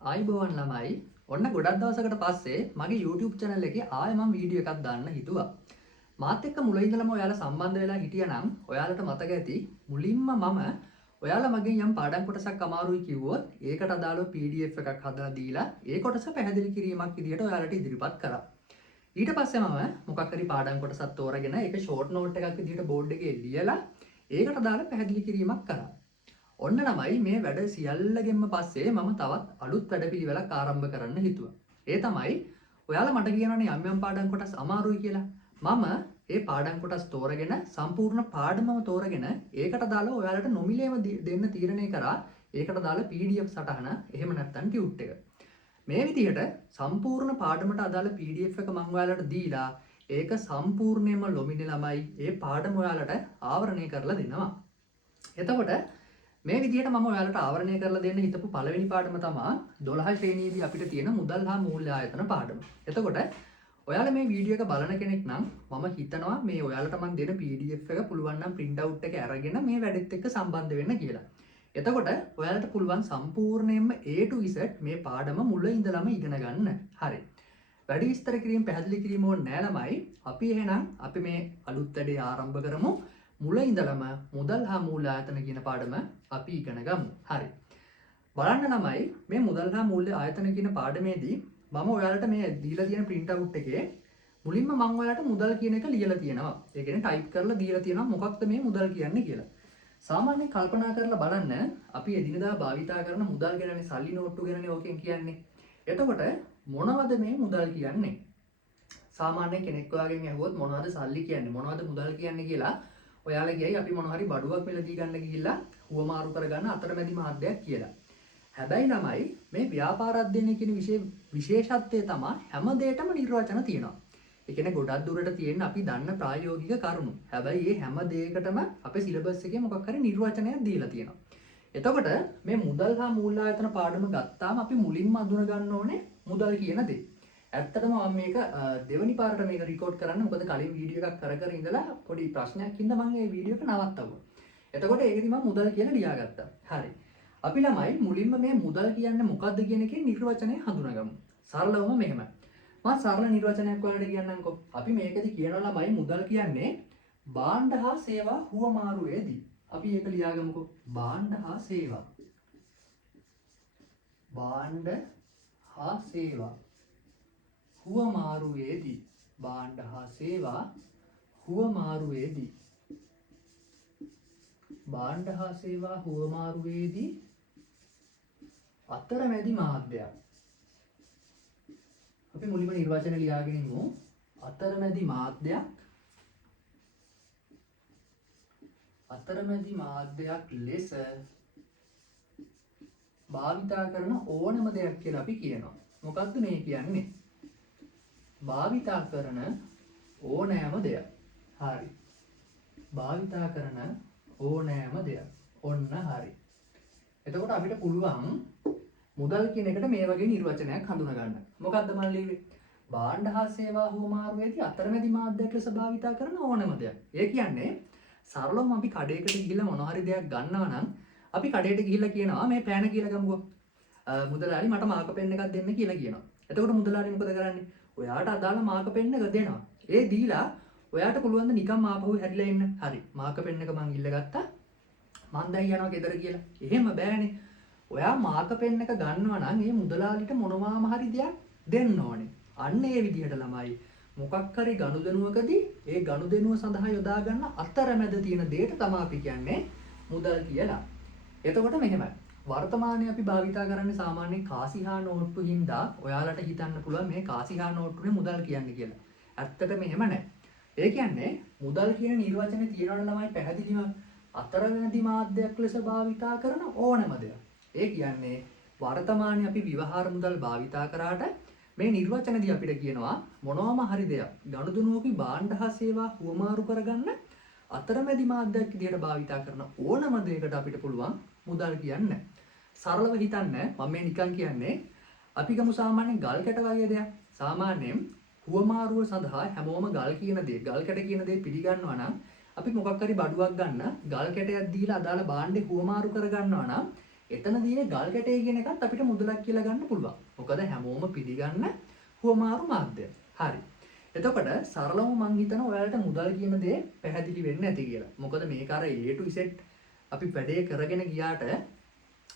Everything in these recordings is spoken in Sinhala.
ආයිබෝවන් ළමයි ඔන්න ගොඩක් දවසකට පස්සේ මගේ YouTube channel එකේ ආයෙ මම වීඩියෝ එකක් දාන්න හිතුවා. මාත් එක්ක මුලින් ඉඳලම ඔයාලා සම්බන්ධ වෙලා හිටියනම් ඔයාලට මතක ඇති මුලින්ම මම ඔයාලා මගෙන් යම් පාඩම් කොටසක් අමාරුයි කිව්වොත් ඒකට අදාළව PDF එකක් හදලා දීලා ඒ කොටස පැහැදිලි කිරීමක් විදියට ඔයාලට ඉදිරිපත් කරා. ඊට පස්සේ මම මොකක් හරි පාඩම් කොටසක් තෝරගෙන ඒක ෂෝට් නෝට් එකක් විදියට බෝඩ් එකේ ලියලා ඒකට දාලා පැහැදිලි කිරීමක් කරා. ඔන්න ළමයි මේ වැඩ සියල්ලගෙන්ම පස්සේ මම තවත් අලුත් වැඩපිළිවෙලක් ආරම්භ කරන්න හිතුවා. ඒ තමයි ඔයාලා මට කියනවනේ යම් යම් පාඩම් කොටස් අමාරුයි කියලා. මම ඒ පාඩම් කොටස් තෝරගෙන සම්පූර්ණ පාඩමම තෝරගෙන ඒකට දාලා ඔයාලට නොමිලේම දෙන්න තීරණය කරා. ඒකට දාලා PDF සටහන එහෙම නැත්නම් ටියුට් එක. මේ විදිහට සම්පූර්ණ පාඩමට අදාළ PDF එක මම ඔයාලට දීලා ඒක සම්පූර්ණයෙන්ම ලොමිනේ ළමයි ඒ පාඩම ඔයාලට ආවරණය කරලා දෙනවා. එතකොට මේ විදිහට මම ඔයාලට ආවරණය කරලා දෙන්න හිතපු පළවෙනි පාඩම තමයි 12 ශ්‍රේණියේදී අපිට තියෙන මුදල් හා මූල්‍ය ආයතන පාඩම. එතකොට ඔයාලා මේ වීඩියෝ එක බලන කෙනෙක් නම් මම හිතනවා මේ ඔයාලට මම දෙන PDF එක පුළුවන් නම් print out එක අරගෙන මේ වැඩෙත් එක්ක සම්බන්ධ වෙන්න කියලා. එතකොට ඔයාලට පුළුවන් සම්පූර්ණයෙන්ම A to Z මේ පාඩම මුල ඉඳලම ඉගෙන ගන්න. හරි. වැඩි විස්තර කිරීම පැහැදිලි කිරීම ඕනේ නෑ ළමයි. අපි එහෙනම් අපි මේ අලුත් වැඩේ ආරම්භ කරමු. මුල ඉඳලම මුදල් හා මූල්‍ය ආයතන කියන පාඩම අපි ඉගෙන ගමු. හරි. බලන්න ළමයි මේ මුදල් හා මූල්‍ය ආයතන කියන පාඩමේදී මම ඔයාලට මේ දීලා තියෙන print out එකේ මුලින්ම මම ඔයාලට මුදල් කියන එක ලියලා තියෙනවා. ඒ කියන්නේ type කරලා දීලා තියෙනවා මොකක්ද මේ මුදල් කියන්නේ කියලා. සාමාන්‍යයෙන් කල්පනා කරලා බලන්න අපි එදිනදා භාවිතා කරන මුදල් ගැනනේ සල්ලි නෝට්ටු ගැනනේ ඕකෙන් කියන්නේ. එතකොට මොනවද මේ මුදල් කියන්නේ? සාමාන්‍ය කෙනෙක් ඔයාගෙන් අහුවොත් මොනවද සල්ලි කියන්නේ? මොනවද මුදල් කියන්නේ කියලා ඔයාලා කියයි අපි මොන හරි බඩුවක් මිලදී ගන්න ගිහිල්ලා හුවමාරු කරගන්න අතරමැදි මාධ්‍යයක් කියලා. හැබැයි ළමයි මේ ව්‍යාපාර අධ්‍යයනය කියන විශේෂත්වය තමයි හැම දෙයකම නිර්වචන තියෙනවා. ඒ කියන්නේ ගොඩක් දුරට තියෙන අපි දන්න ප්‍රායෝගික කරුණු. හැබැයි මේ හැම දෙයකටම අපේ සිලබස් එකේ මොකක් හරි නිර්වචනයක් දීලා තියෙනවා. එතකොට මේ මුදල් හා මූල්‍ය ආයතන පාඩම ගත්තාම අපි මුලින්ම අඳුන ගන්න ඕනේ මුදල් කියන දේ. ඇත්තටම මම මේක දෙවනි පාරට මේක රෙකෝඩ් කරන්න මොකද කලින් වීඩියෝ එකක් කර ඉඳලා පොඩි ප්‍රශ්නයක් හින්දා මම මේ වීඩියෝ එක නවත්තගුවා. එතකොට ඒකෙදි මම මුදල් කියලා ලියාගත්තා. හරි. අපි ළමයි මුලින්ම මේ මුදල් කියන්නේ මොකද්ද කියන එකේ නිර්වචනය හඳුනාගමු. සරලවම මෙහෙම. මම සරල නිර්වචනයක් ඔයාලට කියන්නම්කෝ. අපි මේකෙදි කියනවා ළමයි මුදල් කියන්නේ භාණ්ඩ හා සේවා හුවමාරුවේදී. අපි ඒක ලියාගමුකෝ. භාණ්ඩ හා සේවා. භාණ්ඩ හා සේවා හුවමාරුවේදී. භාණ්ඩ හා සේවා හුවමාරුවේදී. භාණ්ඩ හා සේවා හුවමාරුවේදී අතරමැදි මාධ්‍යයක්. අපි මුලින්ම නිර්වචන ලියාගෙන ඉමු. අතරමැදි මාධ්‍යයක්. අතරමැදි මාධ්‍යයක් ලෙස භාවිතා කරන ඕනම දෙයක් කියලා අපි කියනවා. මොකක්ද මේ කියන්නේ? භාවිතා කරන ඕනෑම දෙයක්. හරි. භාවිතා කරන ඕනෑම දෙයක්. ඔන්න හරි. එතකොට අපිට පුළුවන් මුදල් කියන එකට මේ වගේ නිර්වචනයක් හඳුනා ගන්න. මොකක්ද මම ලියුවේ? භාණ්ඩ හා සේවා හුවමාරුවේදී අතරමැදි මාධ්‍යයක් ලෙස භාවිතා කරන ඕනෑම දෙයක්. ඒ කියන්නේ සරලවම අපි කඩේකට ගිහිල්ලා මොන හරි දෙයක් ගන්නවා නම් අපි කඩේට ගිහිල්ලා කියනවා මේ පෑන කියලා ගමුකෝ. මුදලාලි මට මාක පෙන් එකක් දෙන්න කියලා කියනවා. එතකොට මුදලාලි මොකද කරන්නේ? ඔයාට අදාළ මාක පෙන් එක දෙනවා. ඒ දීලා ඔයාට පුළුවන් ද නිකන් ආපහු හැරිලා එන්න. හරි. මාක පෙන් එක මං ඉල්ලගත්තා. මං දැන් යනවා ගෙදර කියලා. එහෙම බෑනේ. ඔයා මාක පෙන් එක ගන්නවා නම් ඒ මුදලාලිට මොනවාම හරි දෙයක් දෙන්න ඕනේ. අන්න ඒ විදිහට ළමයි මොකක් හරි ගනුදෙනුවකදී ඒ ගනුදෙනුව සඳහා යොදා ගන්න අතරමැද තියෙන දෙයට තමයි අපි කියන්නේ මුදල් කියලා. එතකොට මෙහෙමයි. වර්තමානයේ අපි භාවිතා කරන්නේ සාමාන්‍යයෙන් කාසිහා නෝට්ටු හින්දා ඔයාලට හිතන්න පුළුවන් මේ කාසිහා නෝට්ටුනේ මුදල් කියන්නේ කියලා. ඇත්තටම එහෙම නැහැ. ඒ කියන්නේ මුදල් කියන නිර්වචනේ තියෙනවනේ ළමයි පැහැදිලිව අතරමැදි මාධ්‍යයක් ලෙස භාවිතා කරන ඕනම දෙයක්. ඒ කියන්නේ වර්තමානයේ අපි විවහාර මුදල් භාවිතා කරාට මේ නිර්වචනදී අපිට කියනවා මොනවාම හරි දෙයක් ගනුදෙනුවකී භාණ්ඩ හා සේවා හුවමාරු කරගන්න අතරමැදි මාධ්‍යයක් විදිහට භාවිතා කරන ඕනම දෙයකට අපිට පුළුවන් මුදල් කියන්න. සරලව හිතන්න මම මේ නිකන් කියන්නේ අපි ගමු සාමාන්‍යයෙන් ගල් කැට වගේ දෙයක්. සාමාන්‍යයෙන් හුවමාරුව සඳහා හැමෝම ගල් කියන දේ ගල් කැට කියන දේ පිළිගන්නවා නම් අපි මොකක් හරි බඩුවක් ගන්න ගල් කැටයක් දීලා අදාළ භාණ්ඩේ හුවමාරු කරගන්නවා නම් එතනදී ගල් කැටේ කියන එකත් අපිට මුදලක් කියලා ගන්න පුළුවන්. මොකද හැමෝම පිළිගන්න හුවමාරු මාධ්‍යය. හරි. එතකොට සරලවම මං හිතනවා ඔයාලට මුදල් කියන දේ පැහැදිලි වෙන්න ඇති කියලා. මොකද මේක අර A to Z අපි වැඩේ කරගෙන ගියාට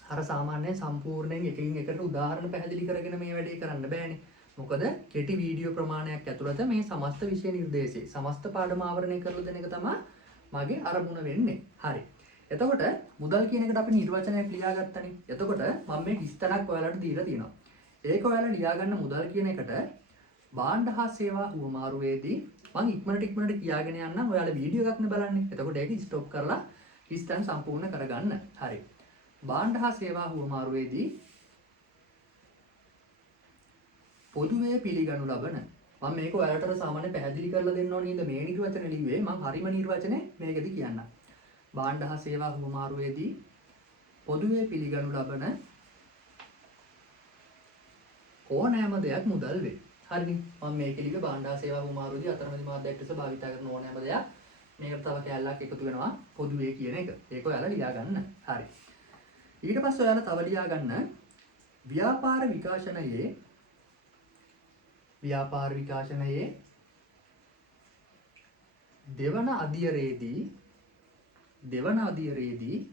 අර සාමාන්‍යයෙන් සම්පූර්ණයෙන් එකින් එකට උදාහරණ පැහැදිලි කරගෙන මේ වැඩේ කරන්න බෑනේ. මොකද කෙටි වීඩියෝ ප්‍රමාණයක් ඇතුළත මේ සමස්ත විෂය නිර්දේශය සමස්ත පාඩම ආවරණය කරලා දෙන එක තමයි මගේ අරමුණ වෙන්නේ. හරි. එතකොට මුදල් කියන එකට අපි නිර්වචනයක් ලියාගත්තනේ. එතකොට මම මේ 30ක් ඔයාලට දීලා තියෙනවා. ඒක ඔයාලා ලියාගන්න මුදල් කියන එකට භාණ්ඩ හා සේවා හුවමාරුවේදී මම ඉක්මනට කියාගෙන යන්නම්. ඔයාලා වීඩියෝ එකක් නේ බලන්නේ. එතකොට ඒක ස්ටොප් කරලා 30 සම්පූර්ණ කරගන්න. හරි. භාණ්ඩ හා සේවා හුවමාරුවේදී පොදුවේ පිළිගනු ලබන මම මේක ඔයාලට සාමාන්‍ය පැහැදිලි කරලා දෙන්න ඕනේ නේද? මේ නිර්වචන ලිව්වේ මම හරිම නිර්වචනේ මේකෙදි කියන්නම්. භාණ්ඩ හා සේවා හුවමාරුවේදී පොදුවේ පිළිගනු ලබන ඕනෑම දෙයක් මුදල් වේ. හරිනේ. මම මේක ලිව්වේ භාණ්ඩ හා සේවා හුවමාරුවේදී අතරමැදි මාධ්‍යයක් ලෙස භාවිත කරන ඕනෑම දෙයක්. මේකට තව කැලලක් එකතු වෙනවා පොදුවේ කියන එක. ඒක ඔයාලා ලියා ගන්න. හරි. ඊට පස්සේ ඔයාලා තව ලියා ගන්න ව්‍යාපාර විකාශනයේ දෙවන අදියරේදී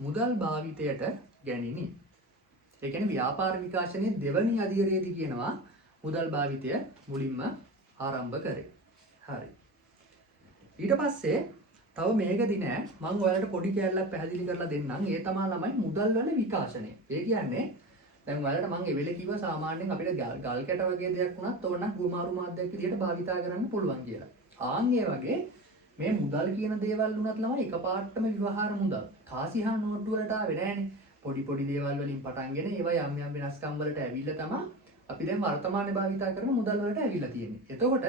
මුදල් භාවිතයට ගැනිනි. ඒ කියන්නේ ව්‍යාපාර විකාශනයේ දෙවනි අදියරේදී කියනවා මුදල් භාවිතය මුලින්ම ආරම්භ කරේ. හරි. ඊට පස්සේ තව මේකදී නෑ මම ඔයාලට පොඩි කැලලක් පැහැදිලි කරලා දෙන්නම්. ඒ තමයි ළමයි මුදල් වල විකාශනය. ඒ කියන්නේ දැන් ඔයාලට මම ඒ වෙලේ කිව්වා සාමාන්‍යයෙන් අපිට ගල් කැට වගේ දෙයක් වුණත් ඕනනම් හුවමාරු මාධ්‍යයක් විදිහට භාවිතා කරන්න පුළුවන් කියලා. ආන් ඒ වගේ මේ මුදල් කියන දේවල් වුණත් ළමයි එකපාරටම විවහාර මුදල්. කාසි හා නෝට්ටු වලට ආවේ නෑනේ. පොඩි දේවල් වලින් පටන්ගෙන ඒවා යම් වෙනස්කම් වලට ඇවිල්ලා තමයි අපි දැන් වර්තමානයේ භාවිතා කරන මුදල් වලට ඇවිල්ලා තියෙන්නේ. එතකොට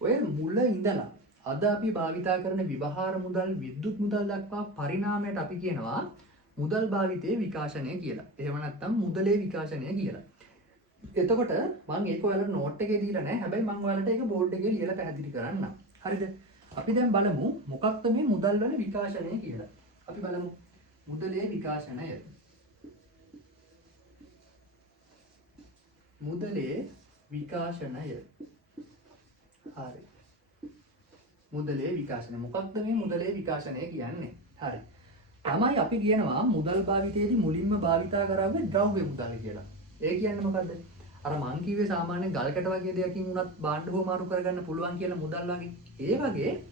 ඔය මුල ඉඳලා අද අපි භාවිතා කරන විවහාර මුදල් විද්‍යුත් මුදල් දක්වා පරිණාමයට අපි කියනවා මුදල් භාවිතයේ විකාශනය කියලා. එහෙම නැත්නම් මුදලේ විකාශනය කියලා. එතකොට මම ඒක ඔයාලට නෝට් එකේ දීලා නැහැ. හැබැයි මම ඔයාලට ඒක බෝඩ් එකේ ලියලා පැහැදිලි කරන්නම්. හරිද? අපි දැන් බලමු මොකක්ද මේ මුදල් වල විකාශනය කියලා. අපි බලමු මුදලේ විකාශනය. මුදලේ විකාශනය. හරි. මුදලේ විකාශනය. මොකක්ද මේ මුදලේ විකාශනය කියන්නේ? හරි. තමයි අපි කියනවා මුදල් භාවිතයේදී මුලින්ම භාවිතා කරන්නේ ද්‍රව්‍ය මුදල් කියලා. ඒ කියන්නේ මොකද්ද? අර මං කිව්වේ සාමාන්‍ය ගල් කැට වගේ දෙයකින් උනත් භාණ්ඩ හොමාරු කරගන්න පුළුවන් කියලා මුදල් වගේ. ඒ වගේ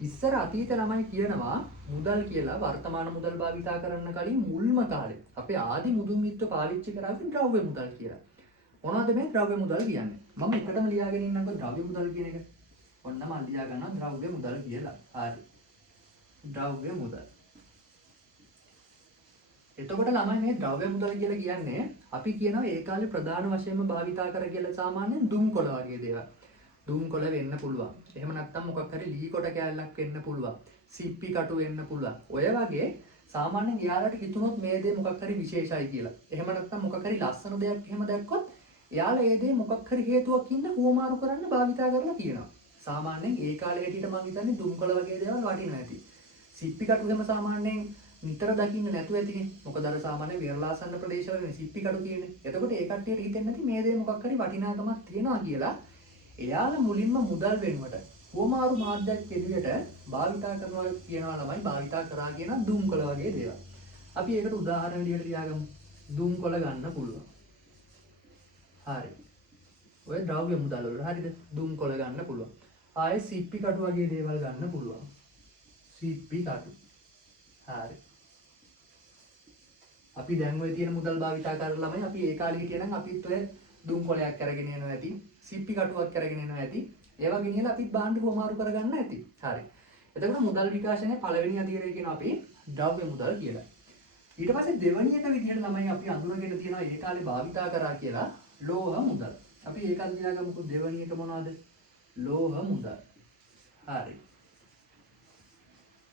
ඉස්සර අතීත ළමයි කියනවා මුදල් කියලා වර්තමාන මුදල් භාවිතා කරන්න කලින් මුල්ම කාලේ අපේ ආදි මුදුන් මිත්‍ර පාවිච්චි කරාපු ද්‍රව්‍ය මුදල් කියලා. මොනවද මේ ද්‍රව්‍ය මුදල් කියන්නේ? මම එකටම ලියාගෙන ඉන්නම්කෝ ද්‍රව්‍ය මුදල් කියන එක. ඔන්න මම ලියා ගන්නවා ද්‍රව්‍ය මුදල් කියලා. හරි. ද්‍රව්‍ය මුදල්. එතකොට ළමයි මේ ද්‍රව්‍ය මුදල් කියලා කියන්නේ අපි කියනවා ඒ කාලේ ප්‍රධාන වශයෙන්ම භාවිතා කර කියලා සාමාන්‍යයෙන් දුම්කොළ වගේ දේවල්. දුම්කොළ වෙන්න පුළුවන්. එහෙම නැත්නම් මොකක් හරි ලී කොට කෑල්ලක් වෙන්න පුළුවන්. සිප්පි කටු වෙන්න පුළුවන්. ඔය වගේ සාමාන්‍යයෙන් යාළුවට හිතුනොත් මේ දේ මොකක් හරි විශේෂයි කියලා. එහෙම නැත්නම් මොකක් හරි ලස්සන දෙයක් එහෙම දැක්කොත් එයාලා ඒ දේ මොකක් හරි හේතුවකින් හුවමාරු කරන්න භාවිතා කරලා තියෙනවා. සාමාන්‍යයෙන් ඒ කාලේ හැටියට මම හිතන්නේ දුම්කොළ වගේ දේවල් වටිනවා ඇති. සිප්පි කටු හැම සාමාන්‍යයෙන් නිතර දකින්න නැතුව ඇතිනේ. මොකද අර සාමාන්‍ය විරලාසන්න ප්‍රදේශවල සිප්පි කඩු තියෙන්නේ. එතකොට ඒ කට්ටියට හිතෙන්නේ නැති මේ දේ මොකක් හරි වටිනාකමක් තියෙනවා කියලා. එයාලා මුලින්ම මුදල් වෙනුවට හුවමාරු මාධ්‍යයක් විදියට භාවිතා කරනවා කියනවා ළමයි භාවිතා කරා කියන දුම්කොළ වගේ දේවල්. අපි ඒකට උදාහරණ විදියට ලියාගමු. දුම්කොළ ගන්න පුළුවන්. හරි. ඔය ද්‍රව්‍ය මුදල් වල හරිද? දුම්කොළ ගන්න පුළුවන්. ආයේ සිප්පි කටු වගේ දේවල් ගන්න පුළුවන්. සිප්පි කටු. හරි. අපි දැන් ඔය තියෙන මුදල් භාවිතා කරලා ළමයි අපි ඒ කාලේ හිටියනම් අපිත් ඔය දුම්කොළයක් අරගෙන යනවා ඇති, සිප්පි කටුවක් අරගෙන යනවා ඇති. ඒවා ගෙනියලා අපිත් භාණ්ඩ හොමාරු කරගන්න ඇති. හරි. එතකොට මුදල් විකාශනයේ පළවෙනි අදියරේ කියන අපි ද්‍රව්‍ය මුදල් කියලා. ඊට පස්සේ දෙවෙනි එක විදිහට ළමයි අපි අඳුරගෙන තියෙනවා ඒ කාලේ භාවිතා කරා කියලා ලෝහ මුදල්. අපි ඒකත් ලියාගමුකෝ දෙවෙනි එක මොනවද? ලෝහ මුදල්. හරි.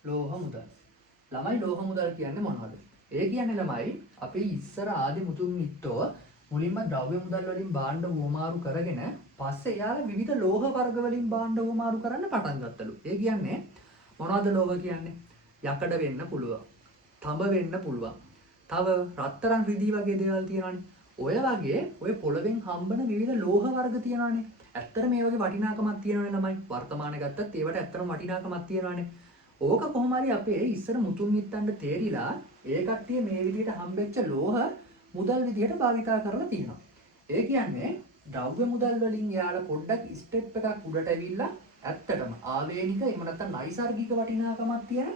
ලෝහ මුදල්. ළමයි ලෝහ මුදල් කියන්නේ මොනවද? ඒ කියන්නේ ළමයි අපි ඉස්සර ආදි මුතුන් මිත්තෝ මුලින්ම ද්‍රව්‍ය මුදල් වලින් භාණ්ඩ හොමාරු කරගෙන පස්සේ යාලා විවිධ ලෝහ වර්ග වලින් භාණ්ඩ හොමාරු කරන්න පටන් ගත්තලු. ඒ කියන්නේ මොනවද ලෝහ කියන්නේ? යකඩ වෙන්න පුළුවන්. තඹ වෙන්න පුළුවන්. තව රත්තරන් රිදී වගේ දේවල් තියෙනවානේ. ඔය වගේ ඔය පොළවෙන් හම්බන විවිධ ලෝහ වර්ග තියෙනවානේ. ඇත්තට මේ වගේ වටිනාකමක් තියෙනවානේ ළමයි. වර්තමානයේ ගත්තත් ඒවට ඇත්තටම වටිනාකමක් තියෙනවානේ. ඕක කොහොම හරි අපේ ඉස්සර මුතුන් මිත්තන්ට තේරිලා ඒ කට්ටිය මේ විදිහට හම්බෙච්ච ලෝහ මුදල් විදිහට භාවිතා කරලා තියෙනවා. ඒ කියන්නේ ද්‍රව්‍ය මුදල් වලින් යාලා පොඩ්ඩක් ස්ටෙප් එකක් උඩට ඇවිල්ලා ඇත්තටම ආවේනික එහෙම නැත්නම් නයිසර්ගික වටිනාකමක් තියෙන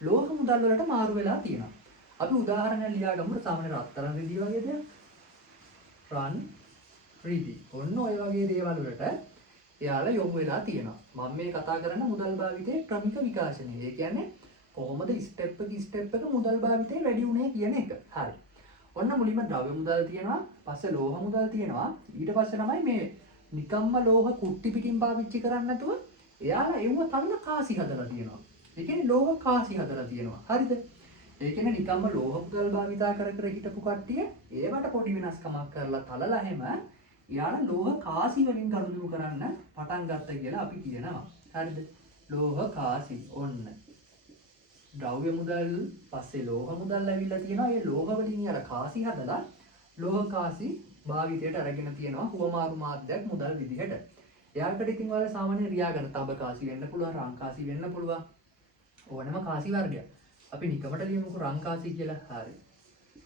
ලෝහ මුදල් වලට මාරු වෙලා තියෙනවා. අපි උදාහරණයක් ලියා ගමු. සාමාන්‍ය රත්තරන් රිදී වගේ දේවල්. රන් රිදී. ඔන්න ඔය වගේ දේවල් වලට එයාලා යොමු වෙලා තියෙනවා. මම මේ කතා කරන්නේ මුදල් භාවිතයේ ක්‍රමික විකාශනය. ඒ කියන්නේ කොහොමද ස්ටෙප් එක මුදල් භාවිතේ වැඩි වුණේ කියන එක. හරි. ඔන්න මුලින්ම ද්‍රව්‍ය මුදල් තියෙනවා, පස්සේ ලෝහ මුදල් තියෙනවා. ඊට පස්සේ තමයි මේ නිකම්ම ලෝහ කුට්ටි පිටින් පාවිච්චි කරන්නේ නැතුව එයාලා එව්ව තල්ල කාසි හදලා තියෙනවා. ඒ කියන්නේ ලෝහ කාසි හදලා තියෙනවා. හරිද? ඒ කියන්නේ නිකම්ම ලෝහ මුදල් භාවිතා කර හිටපු කට්ටිය ඒවට පොඩි වෙනස්කමක් කරලා තලලා හැම යාලා ලෝහ කාසි වලින් ගනුදෙනු කරන්න පටන් ගත්තා කියලා අපි කියනවා. හරිද? ලෝහ කාසි ඔන්න. ද්‍රව්‍ය මුදල් පස්සේ ලෝහ මුදල් ඇවිල්ලා තියෙනවා. ඒ ලෝහ වලින් යාලා කාසි හදලා ලෝහ කාසි භාවිතයට අරගෙන තියෙනවා හුවමාරු මාධ්‍යයක් මුදල් විදිහට. එයාකට ඉතින් ඔයාලා සාමාන්‍ය රියාගෙන තඹ කාසි වෙන්න පුළුවන්, රන් කාසි වෙන්න පුළුවන්. ඕනම කාසි වර්ගයක්. අපි නිකමට ලියමුකෝ රන් කාසි කියලා. හරි.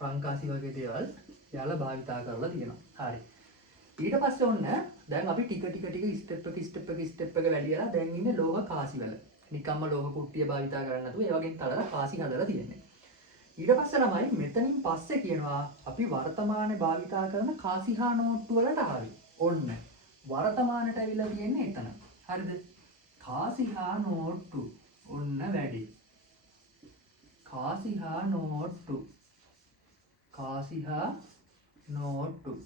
රන් කාසි වගේ දේවල් යාලා භාවිතා කරලා තියෙනවා. හරි. ඊට පස්සේ ඔන්න දැන් අපි ටික ස්ටෙප් එක වැඩිලා දැන් ඉන්නේ ලෝහ කාසි වල. නිකම්ම ලෝහ කුට්ටිය භාවිතා කරන්නේ නැතුව ඒ වගේ තලලා කාසි හදලා තියෙන්නේ. ඊට පස්සේ ළමයි මෙතනින් පස්සේ කියනවා අපි වර්තමානයේ භාවිතා කරන කාසි හා නෝට්ටු වලට හරි. ඔන්න වර්තමානට ඇවිල්ලා තියෙන්නේ එතන. හරිද? කාසි හා නෝට්ටු ඔන්න වැඩි. කාසි හා නෝට්ටු. කාසි හා නෝට්ටු.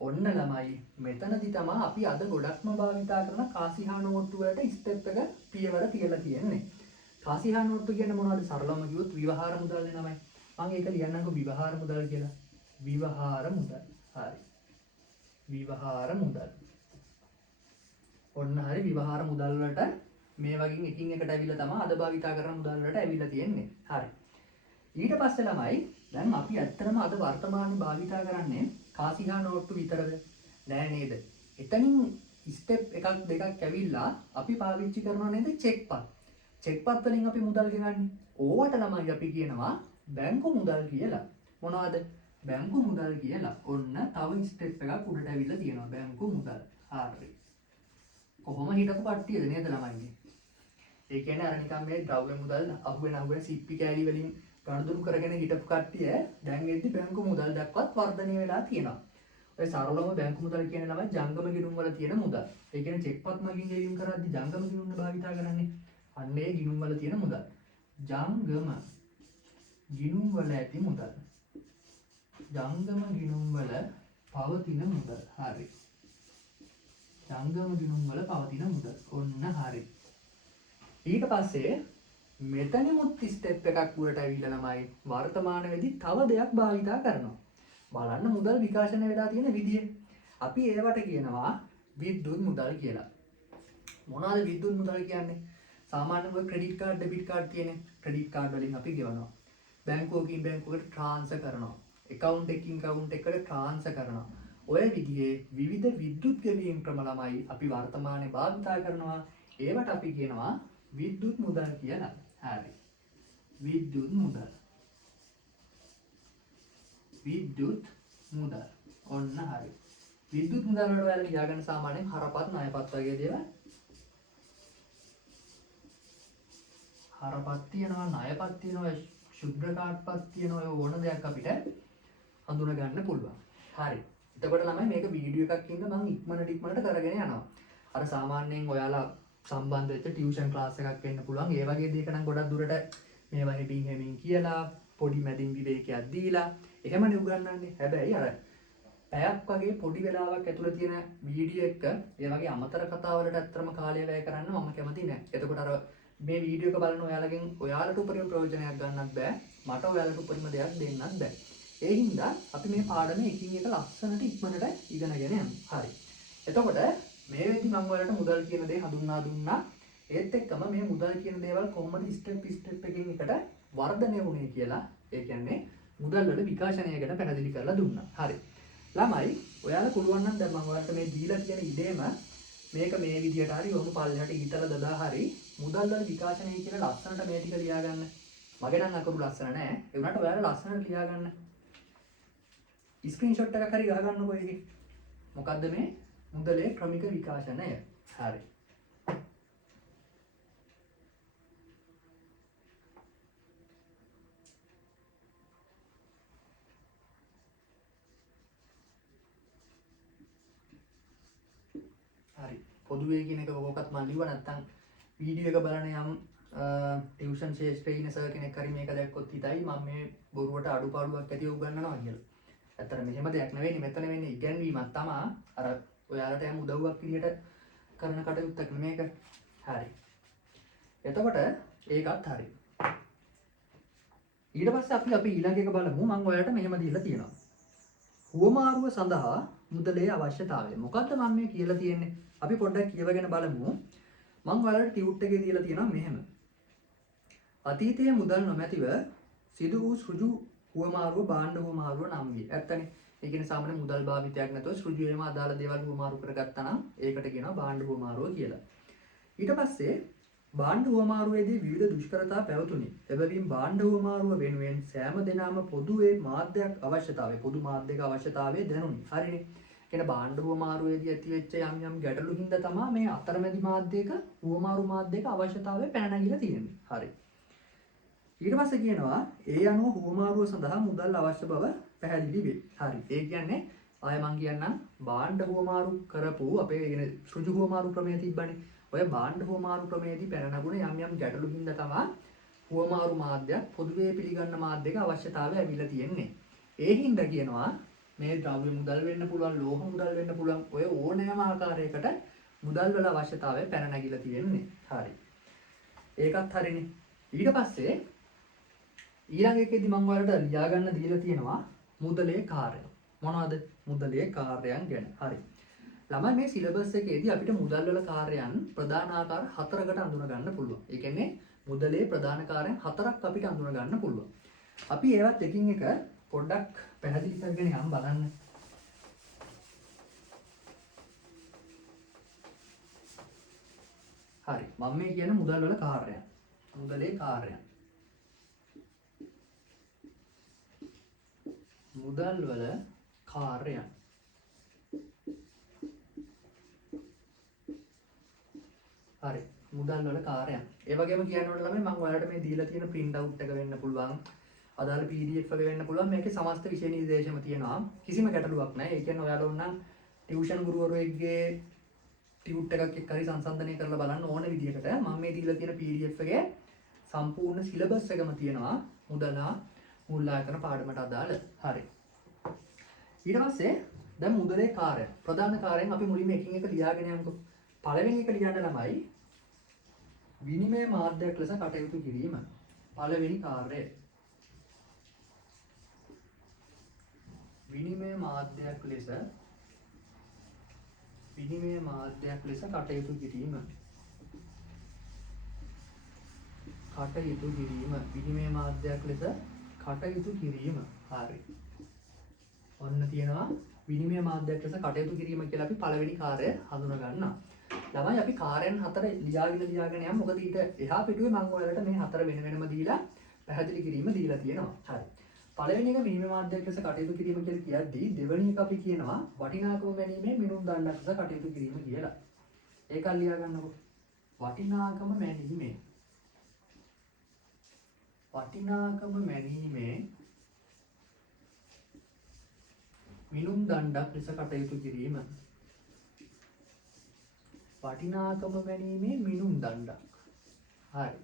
ඔන්න ළමයි මෙතනදි තමයි අපි අද ගොඩක්ම භාවිතා කරන කාසි හා නෝට්ටු වලට ස්ටෙප් එක පියවර තියලා තියෙන්නේ. කාසි හා නෝට්ටු කියන්නේ මොනවද? සරලවම කිව්වොත් විවහාර මුදල්නේ ළමයි. මම ඒක ලියන්නම්කෝ විවහාර මුදල් කියලා. විවහාර මුදල්. හරි. විවහාර මුදල්. ඔන්න හරි විවහාර මුදල් වලට මේ වගේ එකින් එකට ඇවිල්ලා තමයි අද භාවිතා කරන මුදල් වලට ඇවිල්ලා තියෙන්නේ. හරි. ඊට පස්සේ ළමයි දැන් අපි ඇත්තටම අද වර්තමානයේ භාවිතා කරන්නේ කාසි හා නෝට්ටු විතරද? නෑ නේද? එතනින් ස්ටෙප් එකක් දෙකක් ඇවිල්ලා අපි පාවිච්චි කරනවා නේද චෙක්පත්. චෙක්පත් වලින් අපි මුදල් ගෙවන්නේ. ඕවට ළමයි අපි කියනවා බැංකු මුදල් කියලා. මොනවද? බැංකු මුදල් කියලා. ඔන්න තව ස්ටෙප් එකක් උඩට ඇවිල්ලා තියෙනවා බැංකු මුදල්. හරි. කොහොම හිටපු කට්ටියද නේද ළමයිනේ? ඒ කියන්නේ අර නිකන් මේ ද්‍රව්‍ය මුදල් අහුවෙන සිප්පි කෑලි වලින් ගනුදෙනු කරගෙන හිටපු කට්ටිය දැන් එද්දි බැංකු මුදල් දක්වත් වර්ධනය වෙලා තියෙනවා. ඔය සරලවම බැංකු මුදල් කියන්නේ ළමයි ජංගම ගිණුම් වල තියෙන මුදල්. ඒ කියන්නේ චෙක්පත් මගින් ගෙවීම කරද්දි ජංගම ගිණුම් භාවිතා කරන්නේ. අන්න ඒ ගිණුම් වල තියෙන මුදල්. ජංගම ගිණුම් වල ඇති මුදල්. ජංගම ගිණුම් වල පවතින මුදල්. හරි. ජංගම ගිණුම් වල පවතින මුදල්. ඔන්න හරි. ඊට පස්සේ මෙතනමුත් ස්ටෙප් එකක් උඩට ඇවිල්ලා ළමයි වර්තමානයේදී තව දෙයක් භාවිතා කරනවා. බලන්න මුදල් විකාශනය වෙලා තියෙන විදිය. අපි ඒවට කියනවා විද්‍යුත් මුදල් කියලා. මොනවාද විද්‍යුත් මුදල් කියන්නේ? සාමාන්‍යයෙන් ක්‍රෙඩිට් කාඩ්, ඩෙබිට් කාඩ් කියන්නේ ක්‍රෙඩිට් කාඩ් වලින් අපි ගෙවනවා. බැංකුවකින් බැංකුවකට ට්‍රාන්ස්ෆර් කරනවා. account එකකින් account එකකට ට්‍රාන්ස්ෆර් කරනවා. ඔය විදිහේ විවිධ විද්‍යුත් ගෙවීම් ක්‍රම ළමයි අපි වර්තමානයේ භාවිතා කරනවා. ඒවට අපි කියනවා විද්‍යුත් මුදල් කියලා. හරි. විද්‍යුත් මුදල්. විද්‍යුත් මුදල්. ඔන්න හරි. විද්‍යුත් මුදල් වලට ඔයාලා ලියාගන්න සාමාන්‍යයෙන් හරපත් ණයපත් වගේ දේවල්. හරපත් තියෙනවා, ණයපත් තියෙනවා, ශුද්ධ කාඩ්පත් තියෙනවා. ඔය ඕන දෙයක් අපිට හඳුනා ගන්න පුළුවන්. හරි. එතකොට ළමයි මේක වීඩියෝ එකක් ඉන්න මම ඉක්මනට කරගෙන යනවා. අර සාමාන්‍යයෙන් ඔයාලා සම්බන්ධ වෙච්ච ටියුෂන් ක්ලාස් එකක් වෙන්න පුළුවන්. ඒ වගේ දෙයක නම් ගොඩක් දුරට මේවා හෙමින් හෙමින් කියලා පොඩි මැදින් විවේකයක් දීලා එහෙමනේ උගන්වන්නේ. හැබැයි අර පැයක් වගේ පොඩි වෙලාවක් ඇතුළත තියෙන වීඩියෝ එක ඒ වගේ අමතර කතා වලට ඇත්තම කාලය වැය කරන්න මම කැමති නෑ. එතකොට අර මේ වීඩියෝ එක බලන ඔයාලගෙන් ඔයාලට උපරිම ප්‍රයෝජනයක් ගන්නත් බෑ. මට ඔයාලට උපරිම දෙයක් දෙන්නත් බෑ. ඒ හින්දා අපි මේ පාඩම එකින් එක ලස්සනට ඉක්මනට ඉගෙනගෙන යමු. හරි. එතකොට මේ වෙද්දි මම ඔයාලට මුදල් කියන දේ හඳුන්වා දුන්නා. ඒත් එක්කම මේ මුදල් කියන දේවල් කොහොමද ස්ටෙප් එකකින් එකට වර්ධනය වුනේ කියලා ඒ කියන්නේ මුදල් වල විකාශනය ගැන පැහැදිලි කරලා දුන්නා. හරි. ළමයි ඔයාලා පුළුවන් නම් දැන් මම ඔයාලට මේ දීලා තියෙන ඉඩේම මේක මේ විදිහට හරි වොමු පල්ලෙහාට ඊතල දදා හරි මුදල් වල විකාශනය කියලා ලස්සනට මේ ටික ලියාගන්න. මගේ නම් අකරු ලස්සන නෑ. ඒ වුණාට ඔයාලා ලස්සනට ලියාගන්න. ස්ක්‍රීන්ෂොට් එකක් හරි ගහගන්නකෝ ඒකේ. මොකද්ද මේ මුදලේ ක්‍රමික විකාශනය. හරි. හරි. පොදුවේ කියන එක ඔකත් මම ලිව්වා නැත්තම් වීඩියෝ එක බලන යම් ටියුෂන් ශාස්ත්‍රයේ ඉන්න සර් කෙනෙක් හරි මේක දැක්කොත් හිතයි මම මේ බොරුවට අඩුපාඩුවක් ඇතිව උගන්වනවා කියලා. ඇත්තට මෙහෙම දෙයක් නෙවෙයි මෙතන වෙන්නේ ඉගැන්වීමක් තමයි. අර ඔයාලට යම් උදව්වක් විදියට කරන කටයුත්තක් මේක. හරි. එතකොට ඒකත් හරි. ඊට පස්සේ අපි ඊළඟ එක බලමු. මම ඔයාලට මෙහෙම දීලා තියෙනවා. හුවමාරුව සඳහා මුදලේ අවශ්‍යතාවය. මොකද්ද මම මේ කියලා තියෙන්නේ? අපි පොඩ්ඩක් කියවගෙන බලමු. මම ඔයාලට ටියුට් එකේ දීලා තියෙනවා මෙහෙම. අතීතයේ මුදල් නොමැතිව සිදු වූ සෘජු හුවමාරුව භාණ්ඩ හුවමාරුව නම් වේ. ඇත්තනේ. ඒ කියන්නේ සාමාන්‍ය මුදල් භාවිතයක් නැතුව සෘජුවේම අදාළ දේවල් හුවමාරු කරගත්තා නම් ඒකට කියනවා භාණ්ඩ හුවමාරුව කියලා. ඊට පස්සේ භාණ්ඩ හුවමාරුවේදී විවිධ දුෂ්කරතා පැවතුණි. එබැවින් භාණ්ඩ හුවමාරුව වෙනුවෙන් සෑම දෙනාම පොදුවේ මාධ්‍යයක් අවශ්‍යතාවය පොදු මාධ්‍යක අවශ්‍යතාවය දැනුනි. හරිනේ. කියන භාණ්ඩ හුවමාරුවේදී ඇතිවෙච්ච යම් ගැටලු හින්දා තමයි මේ අතරමැදි මාධ්‍යක හුවමාරු මාධ්‍යක අවශ්‍යතාවය පැන නැගිලා තියෙන්නේ. හරි. ඊට පස්සේ කියනවා ඒ අනුව හුවමාරුව සඳහා මුදල් අවශ්‍ය බව පැහැදිලි වේ. හරි. ඒ කියන්නේ ආය මං කියන්නම් භාණ්ඩ හුවමාරු කරපු අපේ කියන සෘජු හුවමාරු ක්‍රමය තිබ්බනේ. ඔය භාණ්ඩ හුවමාරු ක්‍රමයේදී පැන නැගුණ යම් ගැටලු හින්දා තමයි හුවමාරු මාධ්‍යයක් පොදුවේ පිළිගන්න මාධ්‍යක අවශ්‍යතාවය ඇවිල්ලා තියෙන්නේ. ඒ හින්දා කියනවා මේ ද්‍රව්‍ය මුදල් වෙන්න පුළුවන් ලෝහ මුදල් වෙන්න පුළුවන් ඔය ඕනෑම ආකාරයකට මුදල් වල අවශ්‍යතාවය පැන නැගිලා තියෙන්නේ. හරි. ඒකත් හරිනේ. ඊට පස්සේ ඊළඟ එකේදී මම ඔයාලට ලියා ගන්න දීලා තියෙනවා මුදලේ කාර්යය. මොනවද? මුදලේ කාර්යයන් ගැන. හරි. ළමයි මේ සිලබස් එකේදී අපිට මුදල් වල කාර්යයන් ප්‍රධාන ආකාර 4කට අඳුන ගන්න පුළුවන්. ඒ කියන්නේ මුදලේ ප්‍රධාන කාර්යයන් 4ක් අපිට අඳුන ගන්න පුළුවන්. අපි ඒවත් එකින් එක පොඩ්ඩක් පැහැදිලි කරගෙන යම් බලන්න. හරි. මම මේ කියන මුදල් වල කාර්යයන්. මුදලේ කාර්යයන්. මුදල් වල කාර්යයන්. හරි. මුදල් වල කාර්යයන්. ඒ වගේම කියනකොට ළමයි මම ඔයාලට මේ දීලා තියෙන print out එක වෙන්න පුළුවන්. අදාළ PDF එක වෙන්න පුළුවන්. මේකේ සමස්ත විෂය නිර්දේශම තියෙනවා. කිසිම ගැටලුවක් නැහැ. ඒ කියන්නේ ඔයාලා ඕනනම් ටියුෂන් ගුරුවරයෙක්ගේ ටියුට් එකක් එක්ක හරි සංසන්දනය කරලා බලන්න ඕන විදිහකට මම මේ දීලා තියෙන PDF එකේ සම්පූර්ණ සිලබස් එකම තියෙනවා. මුදල මූල්‍යාංකන පාඩමට අදාළ. හරි. ඊට පස්සේ දැන් මුදලේ කාර්ය. ප්‍රධාන කාර්යයන් අපි මුලින්ම එකින් එක ලියාගෙන යමුකෝ. පළවෙනි එක ලියන්න ළමයි විනිමය මාධ්‍යයක් ලෙස කටයුතු කිරීම. පළවෙනි කාර්යය. විනිමය මාධ්‍යයක් ලෙස කටයුතු කිරීම. විනිමය මාධ්‍යයක් ලෙස කටයුතු කිරීම. හරි. ඔන්න තියෙනවා විනිමය මාධ්‍යයක් ලෙස කටයුතු කිරීම කියලා අපි පළවෙනි කාර්යය හඳුනා ගන්නවා. ළමයි අපි කාර්යයන් 4 ලියාගෙන යමු. මොකද ඊට එහා පිටුවේ මම ඔයාලට මේ 4 වෙන වෙනම දීලා පැහැදිලි කිරීම දීලා තියෙනවා. හරි. පළවෙනි එක විනිමය මාධ්‍යයක් ලෙස කටයුතු කිරීම කියලා කියද්දී දෙවෙනි එක අපි කියනවා වටිනාකම ගැනීමේ මිනුම් දණ්ඩක් ලෙස කටයුතු කිරීම කියලා. ඒක ලියා ගන්නකො. වටිනාකම මැනීමේ මිනුම් දණ්ඩක් ලෙස කටයුතු කිරීම. වටිනාකම ගැනීමේ මිනුම් දණ්ඩක්. හරි.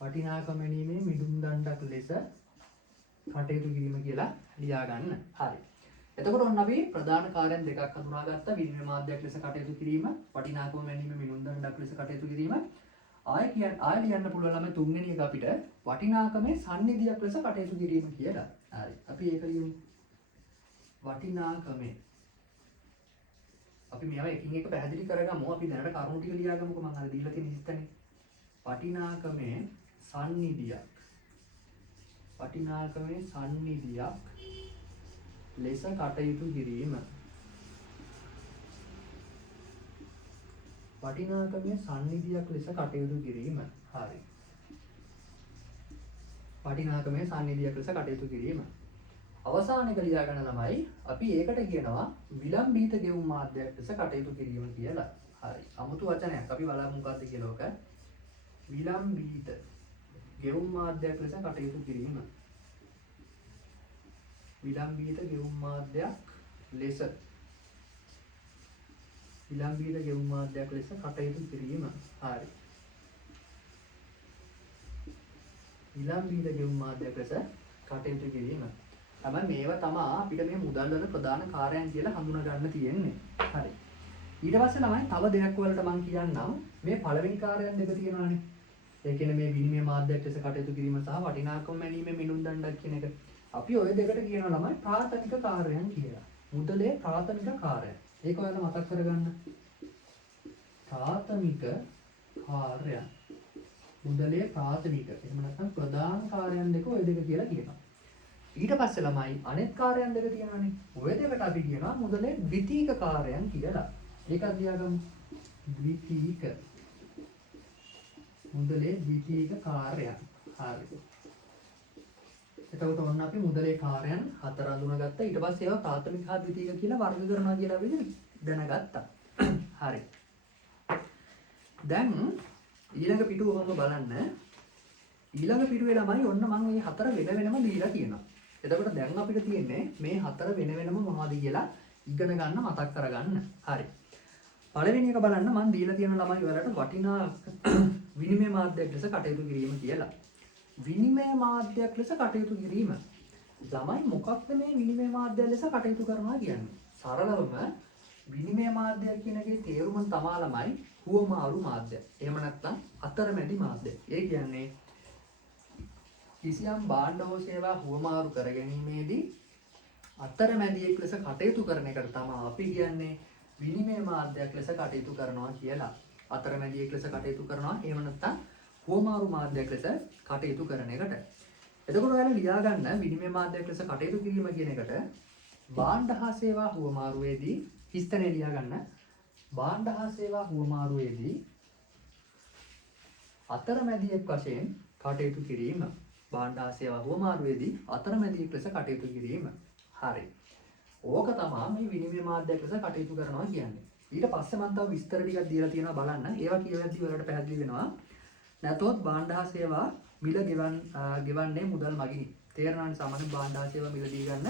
වටිනාකම ගැනීමේ මිනුම් දණ්ඩක් ලෙස කටයුතු කිරීම කියලා ලියා ගන්න. හරි. එතකොට ඔන්න අපි ප්‍රධාන කාර්යයන් දෙකක් හඳුනාගත්තා. විනිමය මාධ්‍යයක් ලෙස කටයුතු කිරීම, වටිනාකම ගැනීම මිනුම් දණ්ඩක් ලෙස කටයුතු කිරීම. ආය ලියන්න පුළුවන් ළමයි තුන්වෙනි එක අපිට වටිනාකමේ සම්නිධියක් ලෙස කටයුතු කිරීම කියලා. හරි. අපි ඒක ලියමු. වටිනාකමේ අපි මේවා එකින් එක පැහැදිලි කරගමු. අපි දැනට කරුණු ටික ලියාගමුකෝ. මම අර දීලා තියෙන හිස්තනේ. වටිනාකමේ සම්නිධියක්. වටිනාකමේ සන්නිධියක් ලෙස කටයුතු කිරීම. වටිනාකමේ සන්නිධියක් ලෙස කටයුතු කිරීම. හරි. වටිනාකමේ සන්නිධියක් ලෙස කටයුතු කිරීම. අවසාන එක ලියා ගන්න ළමයි අපි ඒකට කියනවා විලම්භීත ගෙවුම් මාධ්‍යයක් ලෙස කටයුතු කිරීම කියලා. හරි. 아무තු වචනයක් අපි බලමු මොකක්ද කියලා ඔක. විලම්භීත ගෙවුම් මාධ්‍යයක් ලෙස කටයුතු කිරීම. විලම්භීත ගෙවුම් මාධ්‍යයක් ලෙස විලම්භීත ගෙවුම් මාධ්‍යයක් ලෙස කටයුතු කිරීම. හරි. විලම්භීත ගෙවුම් මාධ්‍යයක් ලෙස කටයුතු කිරීම. තමයි මේවා තමයි අපිට මේ මුදල් වල ප්‍රධාන කාර්යයන් කියලා හඳුනා ගන්න තියෙන්නේ. හරි. ඊට පස්සේ ළමයි තව දෙයක් වලට මම කියන්නම් මේ පළවෙනි කාර්යයන් දෙක තියෙනවානේ. ඒ කියන්නේ මේ විනිමය මාධ්‍යයක් ලෙස කටයුතු කිරීම සහ වටිනාකම මැනීමේ මිනුම් දණ්ඩක් කියන එක. අපි ওই දෙකට කියනවා ළමයි ප්‍රාථමික කාර්යයන් කියලා. මුදලේ ප්‍රාථමික කාර්යයන්. ඒක ඔයාලා මතක් කරගන්න. ප්‍රාථමික කාර්යයන්. මුදලේ ප්‍රාථමික. එහෙම නැත්නම් ප්‍රධාන කාර්යයන් දෙක ඔය දෙක කියලා කියනවා. ඊට පස්සේ ළමයි අනෙක් කාර්යයන් දෙක තියෙනවානේ. ඔය දෙකට අපි කියනවා මුදලේ ද්විතීක කාර්යයන් කියලා. ඒකත් ලියාගමු. ද්විතීක. මුදලේ ද්විතීක කාර්යයන්. හරි. එතකොට ඔන්න අපි මුදලේ කාර්යයන් හතර අඳුනගත්තා. ඊට පස්සේ ඒවා ප්‍රාථමික හා ද්විතීක කියලා වර්ග කරනවා කියලා අපි දැනගත්තා. හරි. දැන් ඊළඟ පිටුව ඔහොම බලන්න. ඊළඟ පිටුවේ ළමයි ඔන්න මම මේ හතර වෙන වෙනම දීලා තියෙනවා. එතකොට දැන් අපිට තියෙන්නේ මේ හතර වෙන වෙනම මොනවද කියලා ඉගෙන ගන්න මතක් කරගන්න. හරි. පළවෙනි එක බලන්න මම දීලා තියෙන ළමයි වලට වටිනා විනිමය මාධ්‍යයක් ලෙස කටයුතු කිරීම කියලා. විනිමය මාධ්‍යයක් ලෙස කටයුතු කිරීම. ළමයි මොකක්ද මේ විනිමය මාධ්‍ය ලෙස කටයුතු කරනවා කියන්නේ? සරලවම විනිමය මාධ්‍යයක් කියන එකේ තේරුම තමා ළමයි හුවමාරු මාධ්‍ය. එහෙම නැත්නම් අතරමැදි මාධ්‍ය. ඒ කියන්නේ කිසියම් භාණ්ඩ හෝ සේවා හුවමාරු කර ගැනීමේදී අතරමැදියෙක් ලෙස කටයුතු කරන එකට තමයි අපි කියන්නේ විනිමය මාධ්‍යයක් ලෙස කටයුතු කරනවා කියලා. අතරමැදියෙක් ලෙස කටයුතු කරනවා එහෙම නැත්නම් හුවමාරු මාධ්‍යයක් ලෙස කටයුතු කරන එකට. එතකොට ඔයාලා ලියා ගන්න විනිමය මාධ්‍යයක් ලෙස කටයුතු කිරීම කියන එකට භාණ්ඩ හා සේවා හුවමාරුවේදී හිස්තැනේ ලියා ගන්න. භාණ්ඩ හා සේවා හුවමාරුවේදී අතරමැදියෙක් වශයෙන් කටයුතු කිරීම. භාණ්ඩ හා සේවා හුවමාරුවේදී අතරමැදියෙක් ලෙස කටයුතු කිරීම. හරි. ඕක තමයි මේ විනිමය මාධ්‍යයක් ලෙස කටයුතු කරනවා කියන්නේ. ඊට පස්සේ මම තව විස්තර ටිකක් දීලා තියෙනවා බලන්න. ඒවා කියවද්දී වලට පැහැදිලි වෙනවා. නැතොත් භාණ්ඩ හා සේවා මිල ගෙවන්නේ මුදල් මගින්. තේරෙනවනේ සාමාන්‍ය භාණ්ඩ හා සේවා මිල දී ගන්න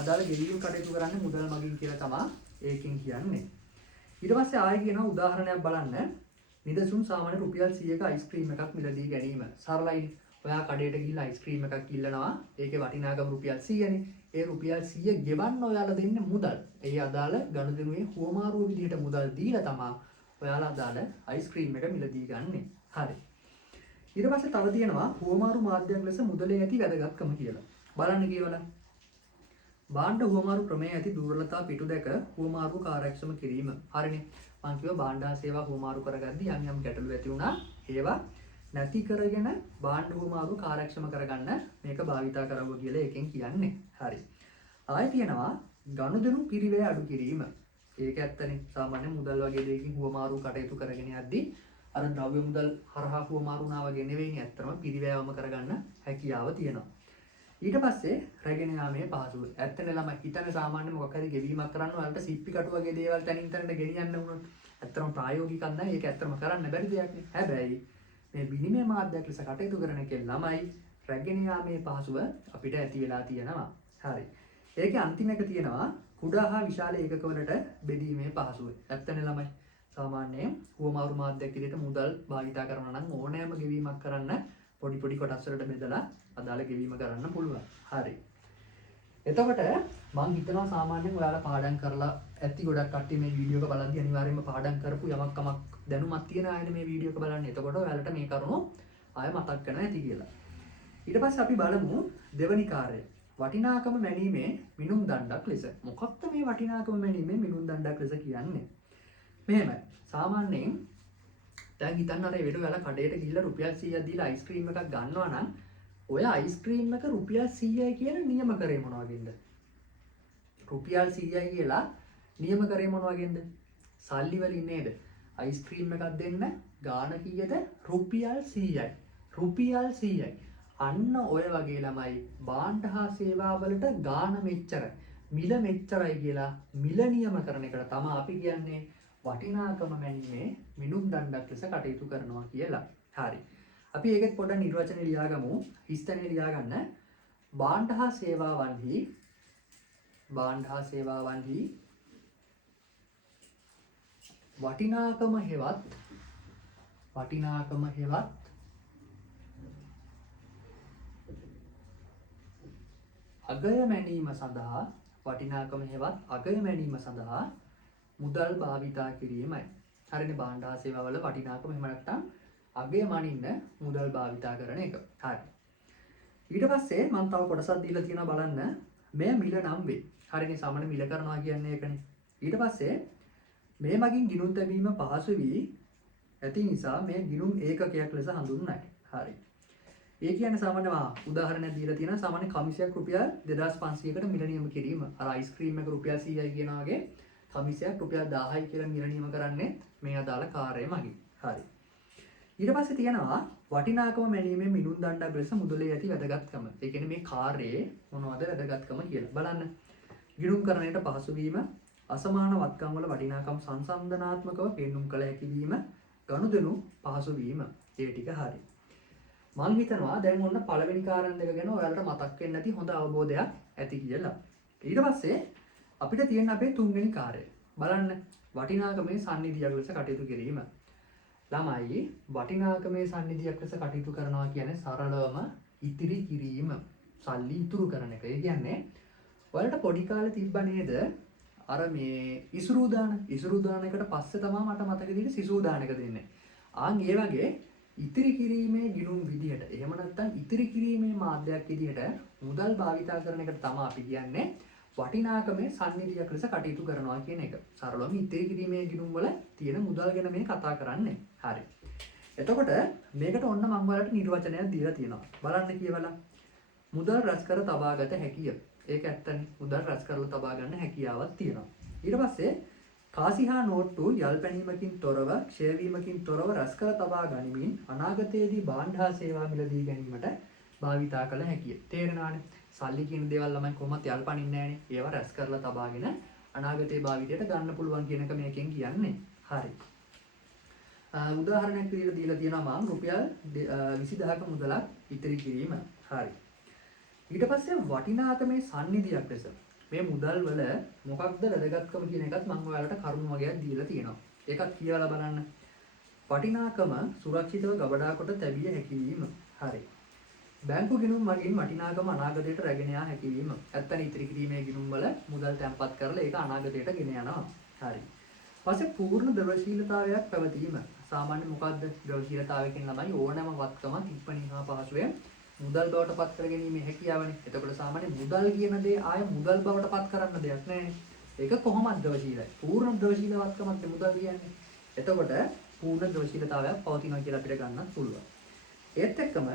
අදාළ ගෙවීම් කටයුතු කරන්නේ මුදල් මගින් කියලා තමයි ඒකෙන් කියන්නේ. ඊට පස්සේ ආයෙ කියනවා උදාහරණයක් බලන්න. නිදසුන් සාමාන්‍ය රුපියල් 100ක අයිස්ක්‍රීම් එකක් මිලදී ගැනීම. සරලයි. ඔයා කඩේට ගිහිල්ලා අයිස්ක්‍රීම් එකක් ඉල්ලනවා. ඒකේ වටිනාකම රුපියල් 100නේ. ඒ රුපියල් 100 ගෙවන්න ඔයාලා දෙන්නේ මුදල්. ඒ අදාළ ගනුදෙනුවේ හුවමාරුව විදිහට මුදල් දීලා තමයි ඔයාලා අදාළ අයිස්ක්‍රීම් එක මිලදී ගන්නෙ. හරි. ඊට පස්සේ තව තියෙනවා හුවමාරු මාධ්‍යයක් ලෙස මුදලේ ඇති වැදගත්කම කියලා. බලන්න කියවලා. භාණ්ඩ හුවමාරු ක්‍රමයේ ඇති දුර්වලතා පිටු දැක හුවමාරු කාර්යක්ෂම කිරීම. හරිනේ. මම කිව්වා භාණ්ඩ හා සේවා හුවමාරු කරගද්දී යම් ගැටලු ඇති වුණා. ඒවා නැති කරගෙන භාණ්ඩ හුවමාරු කාර්යක්ෂම කරගන්න මේක භාවිතා කරවුවා කියලා එකෙන් කියන්නේ. හරි. ආයෙ තියෙනවා ගනුදෙනු පිරිවැය අඩු කිරීම. ඒක ඇත්තනේ. සාමාන්‍ය මුදල් වගේ දෙයකින් හුවමාරු කටයුතු කරගෙන යද්දී අර ද්‍රව්‍ය මුදල් හරහා හුවමාරු වුණා වගේ නෙවෙයිනේ. ඇත්තම පිරිවැයවම කරගන්න හැකියාව තියෙනවා. ඊට පස්සේ රැගෙන යාමේ පහසුව. ඇත්තනේ ළමයි හිතන්නේ සාමාන්‍ය මොකක් හරි ගෙවීමක් කරන්න ඔයාලට සිප්පි කටු වගේ දේවල් තනින් තනට ගෙනියන්න වුණොත් ඇත්තම ප්‍රායෝගිකව නැහැ. ඒක ඇත්තම කරන්න බැරි දෙයක් නේ. හැබැයි මේ විනිමය මාධ්‍යයක් ලෙස කටයුතු කරන එකේ ළමයි රැගෙන යාමේ පහසුව අපිට ඇති වෙලා තියෙනවා. හරි. ඒකේ අන්තිම එක තියෙනවා කුඩා හා විශාල ඒකකවලට බෙදීමේ පහසුව. ඇත්තනේ ළමයි. සාමාන්‍යයෙන් හුවමාරු මාධ්‍යයක් විදිහට මුදල් භාවිතා කරනවා නම් ඕනෑම ගෙවීමක් කරන්න පොඩි පොඩි කොටස් වලට බෙදලා අදාළ ගෙවීම කරන්න පුළුවන්. හරි. එතකොට මම හිතනවා සාමාන්‍යයෙන් ඔයාලා පාඩම් කරලා ඇති ගොඩක් කට්ටිය මේ වීඩියෝ එක බලද්දී අනිවාර්යයෙන්ම පාඩම් කරපු යමක් කමක් දැනුමක් තියෙන අයනේ මේ වීඩියෝ එක බලන්නේ. එතකොට ඔයාලට මේ කරුණු ආයෙ මතක් කරගන්න ඇති කියලා. ඊට පස්සේ අපි බලමු දෙවනි කාර්යය. වටිනාකම මැනීමේ මිනුම් දණ්ඩක් ලෙස. මොකක්ද මේ වටිනාකම මැනීමේ මිනුම් දණ්ඩක් ලෙස කියන්නේ? මෙහෙමයි. සාමාන්‍යයෙන් දැන් හිතන්න අර වෙඩ ඔයාලා කඩේට ගිහිල්ලා රුපියල් 100ක් දීලා අයිස්ක්‍රීම් එකක් ගන්නවා නම් ඔය අයිස්ක්‍රීම් එක රුපියල් 100යි කියන නියම කරේ මොනවා වගේද? රුපියල් 100යි කියලා නියම කරේ මොනවා වගේද? සල්ලි වලින් නේද? අයිස්ක්‍රීම් එකක් දෙන්න ගාන කීයද? රුපියල් 100යි. රුපියල් 100යි. අන්න ඔය වගේ ළමයි භාණ්ඩ හා සේවා වලට ගාන මෙච්චරයි. මිල මෙච්චරයි කියලා මිල නියම කරන එකට තමයි අපි කියන්නේ වටිනාකම මැනීමේ මිනුම් දණ්ඩක් ලෙස කටයුතු කරනවා කියලා. හරි. අපි ඒකෙත් පොඩ්ඩක් නිර්වචනය ලියාගමු. හිස්තැනේ ලියාගන්න. භාණ්ඩ හා සේවාවන්හි වටිනාකම හෙවත් අගය මැනීම සඳහා මුදල් භාවිතා කිරීමයි. හරිනේ භාණ්ඩ හා සේවාවල වටිනාකම එහෙම නැත්නම් අගය මනින්න මුදල් භාවිතා කරන එක. හරි. ඊට පස්සේ මම තව කොටසක් දීලා තියෙනවා බලන්න. මේ මිල නම් වේ. හරිනේ සාමාන්‍ය මිල කරනවා කියන්නේ ඒකනේ. ඊට පස්සේ මේ මගින් ගිණුම් තැබීම පහසු වී ඇති නිසා මේ ගිණුම් ඒකකයක් ලෙස හඳුන්වයි. හරි. ඒ කියන්නේ සාමාන්‍ය උදාහරණයක් දීලා තියෙනවා සාමාන්‍ය කමිසයක් රුපියල් 2500කට මිල නියම කිරීම. අර අයිස්ක්‍රීම් එක රුපියල් 100යි කියන වගේ කමිසයක් රුපියල් 1000යි කියලා මිල නියම කරන්නේ මේ අදාළ කාර්යය මගින්. හරි. ඊට පස්සේ තියෙනවා වටිනාකම මැනීමේ මිනුම් දණ්ඩක් ලෙස මුදලේ ඇති වැදගත්කම. ඒ කියන්නේ මේ කාර්යයේ මොනවද වැදගත්කම කියලා. බලන්න. ගිණුම් කරණයට පහසු වීම, අසමාන වත්කම් වල වටිනාකම් සංසන්දනාත්මකව පෙන්눔 කළ හැකි වීම, ගනුදෙනු පහසු වීම. ඒ ටික හරි. මම හිතනවා දැන් ඔන්න පළවෙනි කාරණා දෙක ගැන ඔයාලට මතක් වෙන්නේ නැති හොඳ අවබෝධයක් ඇති කියලා. ඊට පස්සේ අපිට තියෙන අපේ තුන්වෙනි කාර්යය. බලන්න වටිනාකමේ සම්නිධියක් ලෙස කටයුතු කිරීම. ළමයි වටිනාකමේ සම්නිධියක් ලෙස කටයුතු කරනවා කියන්නේ සරලවම ඉතිරි කිරීම, සල්ලි ඉතුරු කරන එක. ඒ කියන්නේ ඔයාලට පොඩි කාලේ තිබ්බ නේද? අර මේ ඉසුරු දාන එකට පස්සේ තමයි මට මතක තියෙන්නේ සිසු දාන එක දෙන්නේ. ආන් ඒ වගේ ඉතිරි කිරීමේ ගිණුම් විදිහට එහෙම නැත්නම් ඉතිරි කිරීමේ මාධ්‍යයක් විදිහට මුදල් භාවිතා කරන එකට තමයි අපි කියන්නේ වටිනාකමේ සම්නිධියක් ලෙස කටයුතු කරනවා කියන එක. සරලවම ඉතිරි කිරීමේ ගිණුම් වල තියෙන මුදල් ගැන මේ කතා කරන්නේ. හරි. එතකොට මේකට ඔන්න මම ඔයාලට නිර්වචනයක් දීලා තියෙනවා. බලන්න කියවලා. මුදල් රැස් කර තබාගත හැකිය. ඒක ඇත්තනේ. මුදල් රැස් කරලා තබා ගන්න හැකියාවක් තියෙනවා. ඊට පස්සේ කාසි හා නෝට්ටු යල් පැනීමකින් තොරව, ක්ෂය වීමකින් තොරව රැස් කර තබා ගනිමින් අනාගතයේදී භාණ්ඩ හා සේවා මිලදී ගැනීමට භාවිතා කළ හැකිය. තේරෙනවනේ? සල්ලි කියන දේවල් ළමයි කොහොමද යල් පනින්නේ නැහනේ. ඒවා රැස් කරලා තබාගෙන අනාගතයේ භාවිතයට ගන්න පුළුවන් කියන එක මේකෙන් කියන්නේ. හරි. උදාහරණයක් විදිහට දීලා තියෙනවා මම රුපියල් 20000ක මුදලක් ඉතිරි කිරීම. හරි. ඊට පස්සේ වටිනාකමේ සම්නිධියක් ලෙස මේ මුදල් වල මොකක්ද වැදගත්කම කියන එකත් මම ඔයාලට කරුණු වගේක් දීලා තියෙනවා. ඒකත් කියලා බලන්න. වටිනාකම සුරක්ෂිතව ගබඩා කොට තැබිය හැකි වීම. හරි. බැංකු ගිණුම් මගින් වටිනාකම අනාගතයට රැගෙන යා හැකි වීම. නැත්තම් ඉතිරි කිරීමේ ගිණුම් වල මුදල් තැන්පත් කරලා ඒක අනාගතයට ගෙන යනවා. හරි. ඊපස්සේ පූර්ණ ද්‍රවශීලතාවයක් පැවතීම. සාමාන්‍ය මොකද්ද ද්‍රවශීලතාවයකින් ළමයි ඕනෑම වත්කමක් ඉක්මනින් හා පහසුවෙන් මුදල් බවට පත් කර ගැනීමේ හැකියාවනේ. එතකොට සාමාන්‍ය මුදල් කියන දේ ආය මුදල් බවට පත් කරන්න දෙයක් නැහැ. ඒක කොහොමද ද්‍රවශීලයි? පූර්ණ ද්‍රවශීලවත්කමක් මුදල් කියන්නේ. එතකොට පූර්ණ ද්‍රවශීලතාවයක් පවතිනවා කියලා අපිට ගන්නත් පුළුවන්. ඒත් එක්කම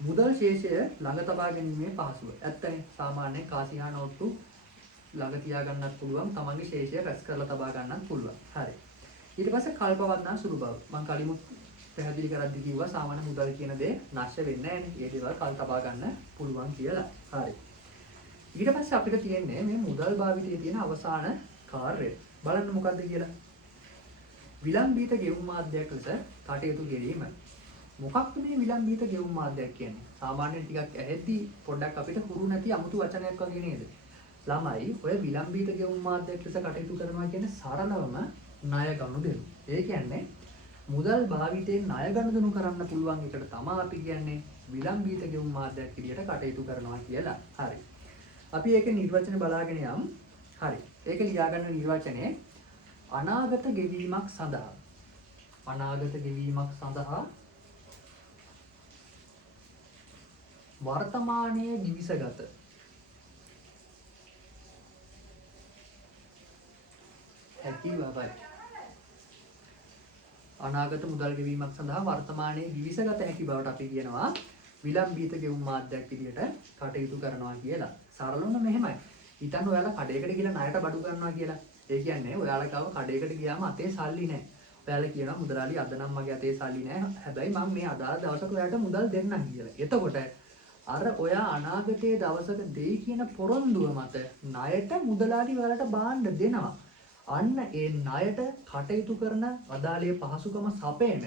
මුදල් ශේෂය ළඟ තබා ගැනීමේ පහසුව. ඇත්තනේ සාමාන්‍ය කාසිහා නෝට්ටු ළඟ තියා ගන්නත් පුළුවන්. තමන්ගේ ශේෂය රැස් කරලා තබා ගන්නත් පුළුවන්. හරි. ඊට පස්සේ කල්පවත්නා සුළු බව. මම කලිමුත් පැහැදිලි කරද්දී කිව්වා සාමාන්‍ය මුදල් කියන දේ නැශ වෙන්නේ නැහැ නේ. ඒ දේවල් කල් තබා ගන්න පුළුවන් කියලා. හරි. ඊට පස්සේ අපිට තියෙන්නේ මේ මුදල් භාවිතයේ තියෙන අවසාන කාර්යය. බලන්න මොකද්ද කියලා. විලම්භීත ගෙවුම් මාධ්‍යයක් ලෙස කටයුතු කිරීම. මොකක්ද මේ විලම්භීත ගෙවුම් මාධ්‍යයක් කියන්නේ? සාමාන්‍යයෙන් ටිකක් ඇහෙද්දී පොඩ්ඩක් අපිට හුරු නැති 아무තු වචනයක් වගේ නේද? ළමයි ඔය විලම්භීත ගෙවුම් මාධ්‍යයක් ලෙස කටයුතු කරනවා කියන්නේ සරලවම ණය ගනුදෙනු. ඒ කියන්නේ මුදල් භාවිතයෙන් ණය ගනුදෙනු කරන්න පුළුවන් එකට තමයි අපි කියන්නේ විලම්භීත ගෙවුම් මාධ්‍යයක් විදියට කටයුතු කරනවා කියලා. හරි. අපි ඒකේ නිර්වචන බලාගෙන යමු. හරි. ඒක ලියාගන්න නිර්වචනයේ අනාගත ගෙවීමක් සඳහා වර්තමානයේ දිවිසගත හැකි බවයි. අනාගත මුදල් ගෙවීමක් සඳහා වර්තමානයේ දිවිසගත හැකි බවට අපි කියනවා විලම්භීත ගෙවුම් මාධ්‍යයක් විදියට කටයුතු කරනවා කියලා. සරලවම මෙහෙමයි. හිතන්න ඔයාලා කඩේකට ගිහලා ණයට බඩු ගන්නවා කියලා. ඒ කියන්නේ ඔයාලා කව කඩේකට ගියාම අතේ සල්ලි නැහැ. ඔයාලා කියනවා මුදලාලි අද නම් මගේ අතේ සල්ලි නැහැ. හැබැයි මම මේ අදාළ දවසක ඔයාලට මුදල් දෙන්නම් කියලා. එතකොට අර ඔයා අනාගතයේ දවසක දෙයි කියන පොරොන්දුව මත ණයට මුදලාලි ඔයාලට බාණ්ඩ දෙනවා. අන්න ඒ ණයට කටයුතු කරන අදාළේ පහසුකම සපයන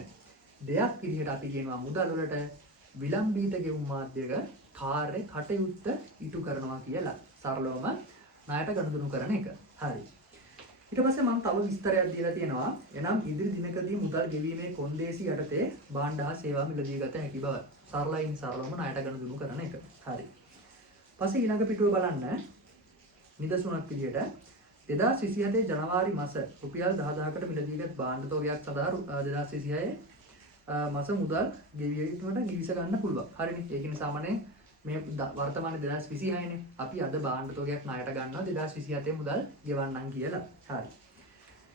දෙයක් විදිහට අපි කියනවා මුදල් වලට විලම්භීත ගෙවුම් මාධ්‍යක කාර්ය කටයුත්ත ඉටු කරනවා කියලා. සරලවම ණයට ගනුදෙනු කරන එක. හරි. ඊට පස්සේ මම තව විස්තරයක් දීලා තියෙනවා. එනම් ඉදිරි දිනකදී මුදල් ගෙවීමේ කොන්දේසි යටතේ භාණ්ඩ හා සේවා මිලදී ගත හැකි බව. සරලයින් සරලවම ණයට ගනුදෙනු කරන එක. හරි. පස්සේ ඊළඟ පිටුව බලන්න නිදසුනක් විදියට 2027 ජනවාරි මාස රුපියල් 10000කට මිලදීගත් භාණ්ඩ තොගයක් සඳහා 2026 මාස මුදල් ගෙවීමට ගිවිස ගන්න පුළුවන්. හරිනේ. ඒ කියන්නේ සාමාන්‍යයෙන් මේ වර්තමාන 2026 නේ. අපි අද භාණ්ඩ තොගයක් ණයට ගන්නවා 2027 මුදල් ගෙවන්නම් කියලා. හරි.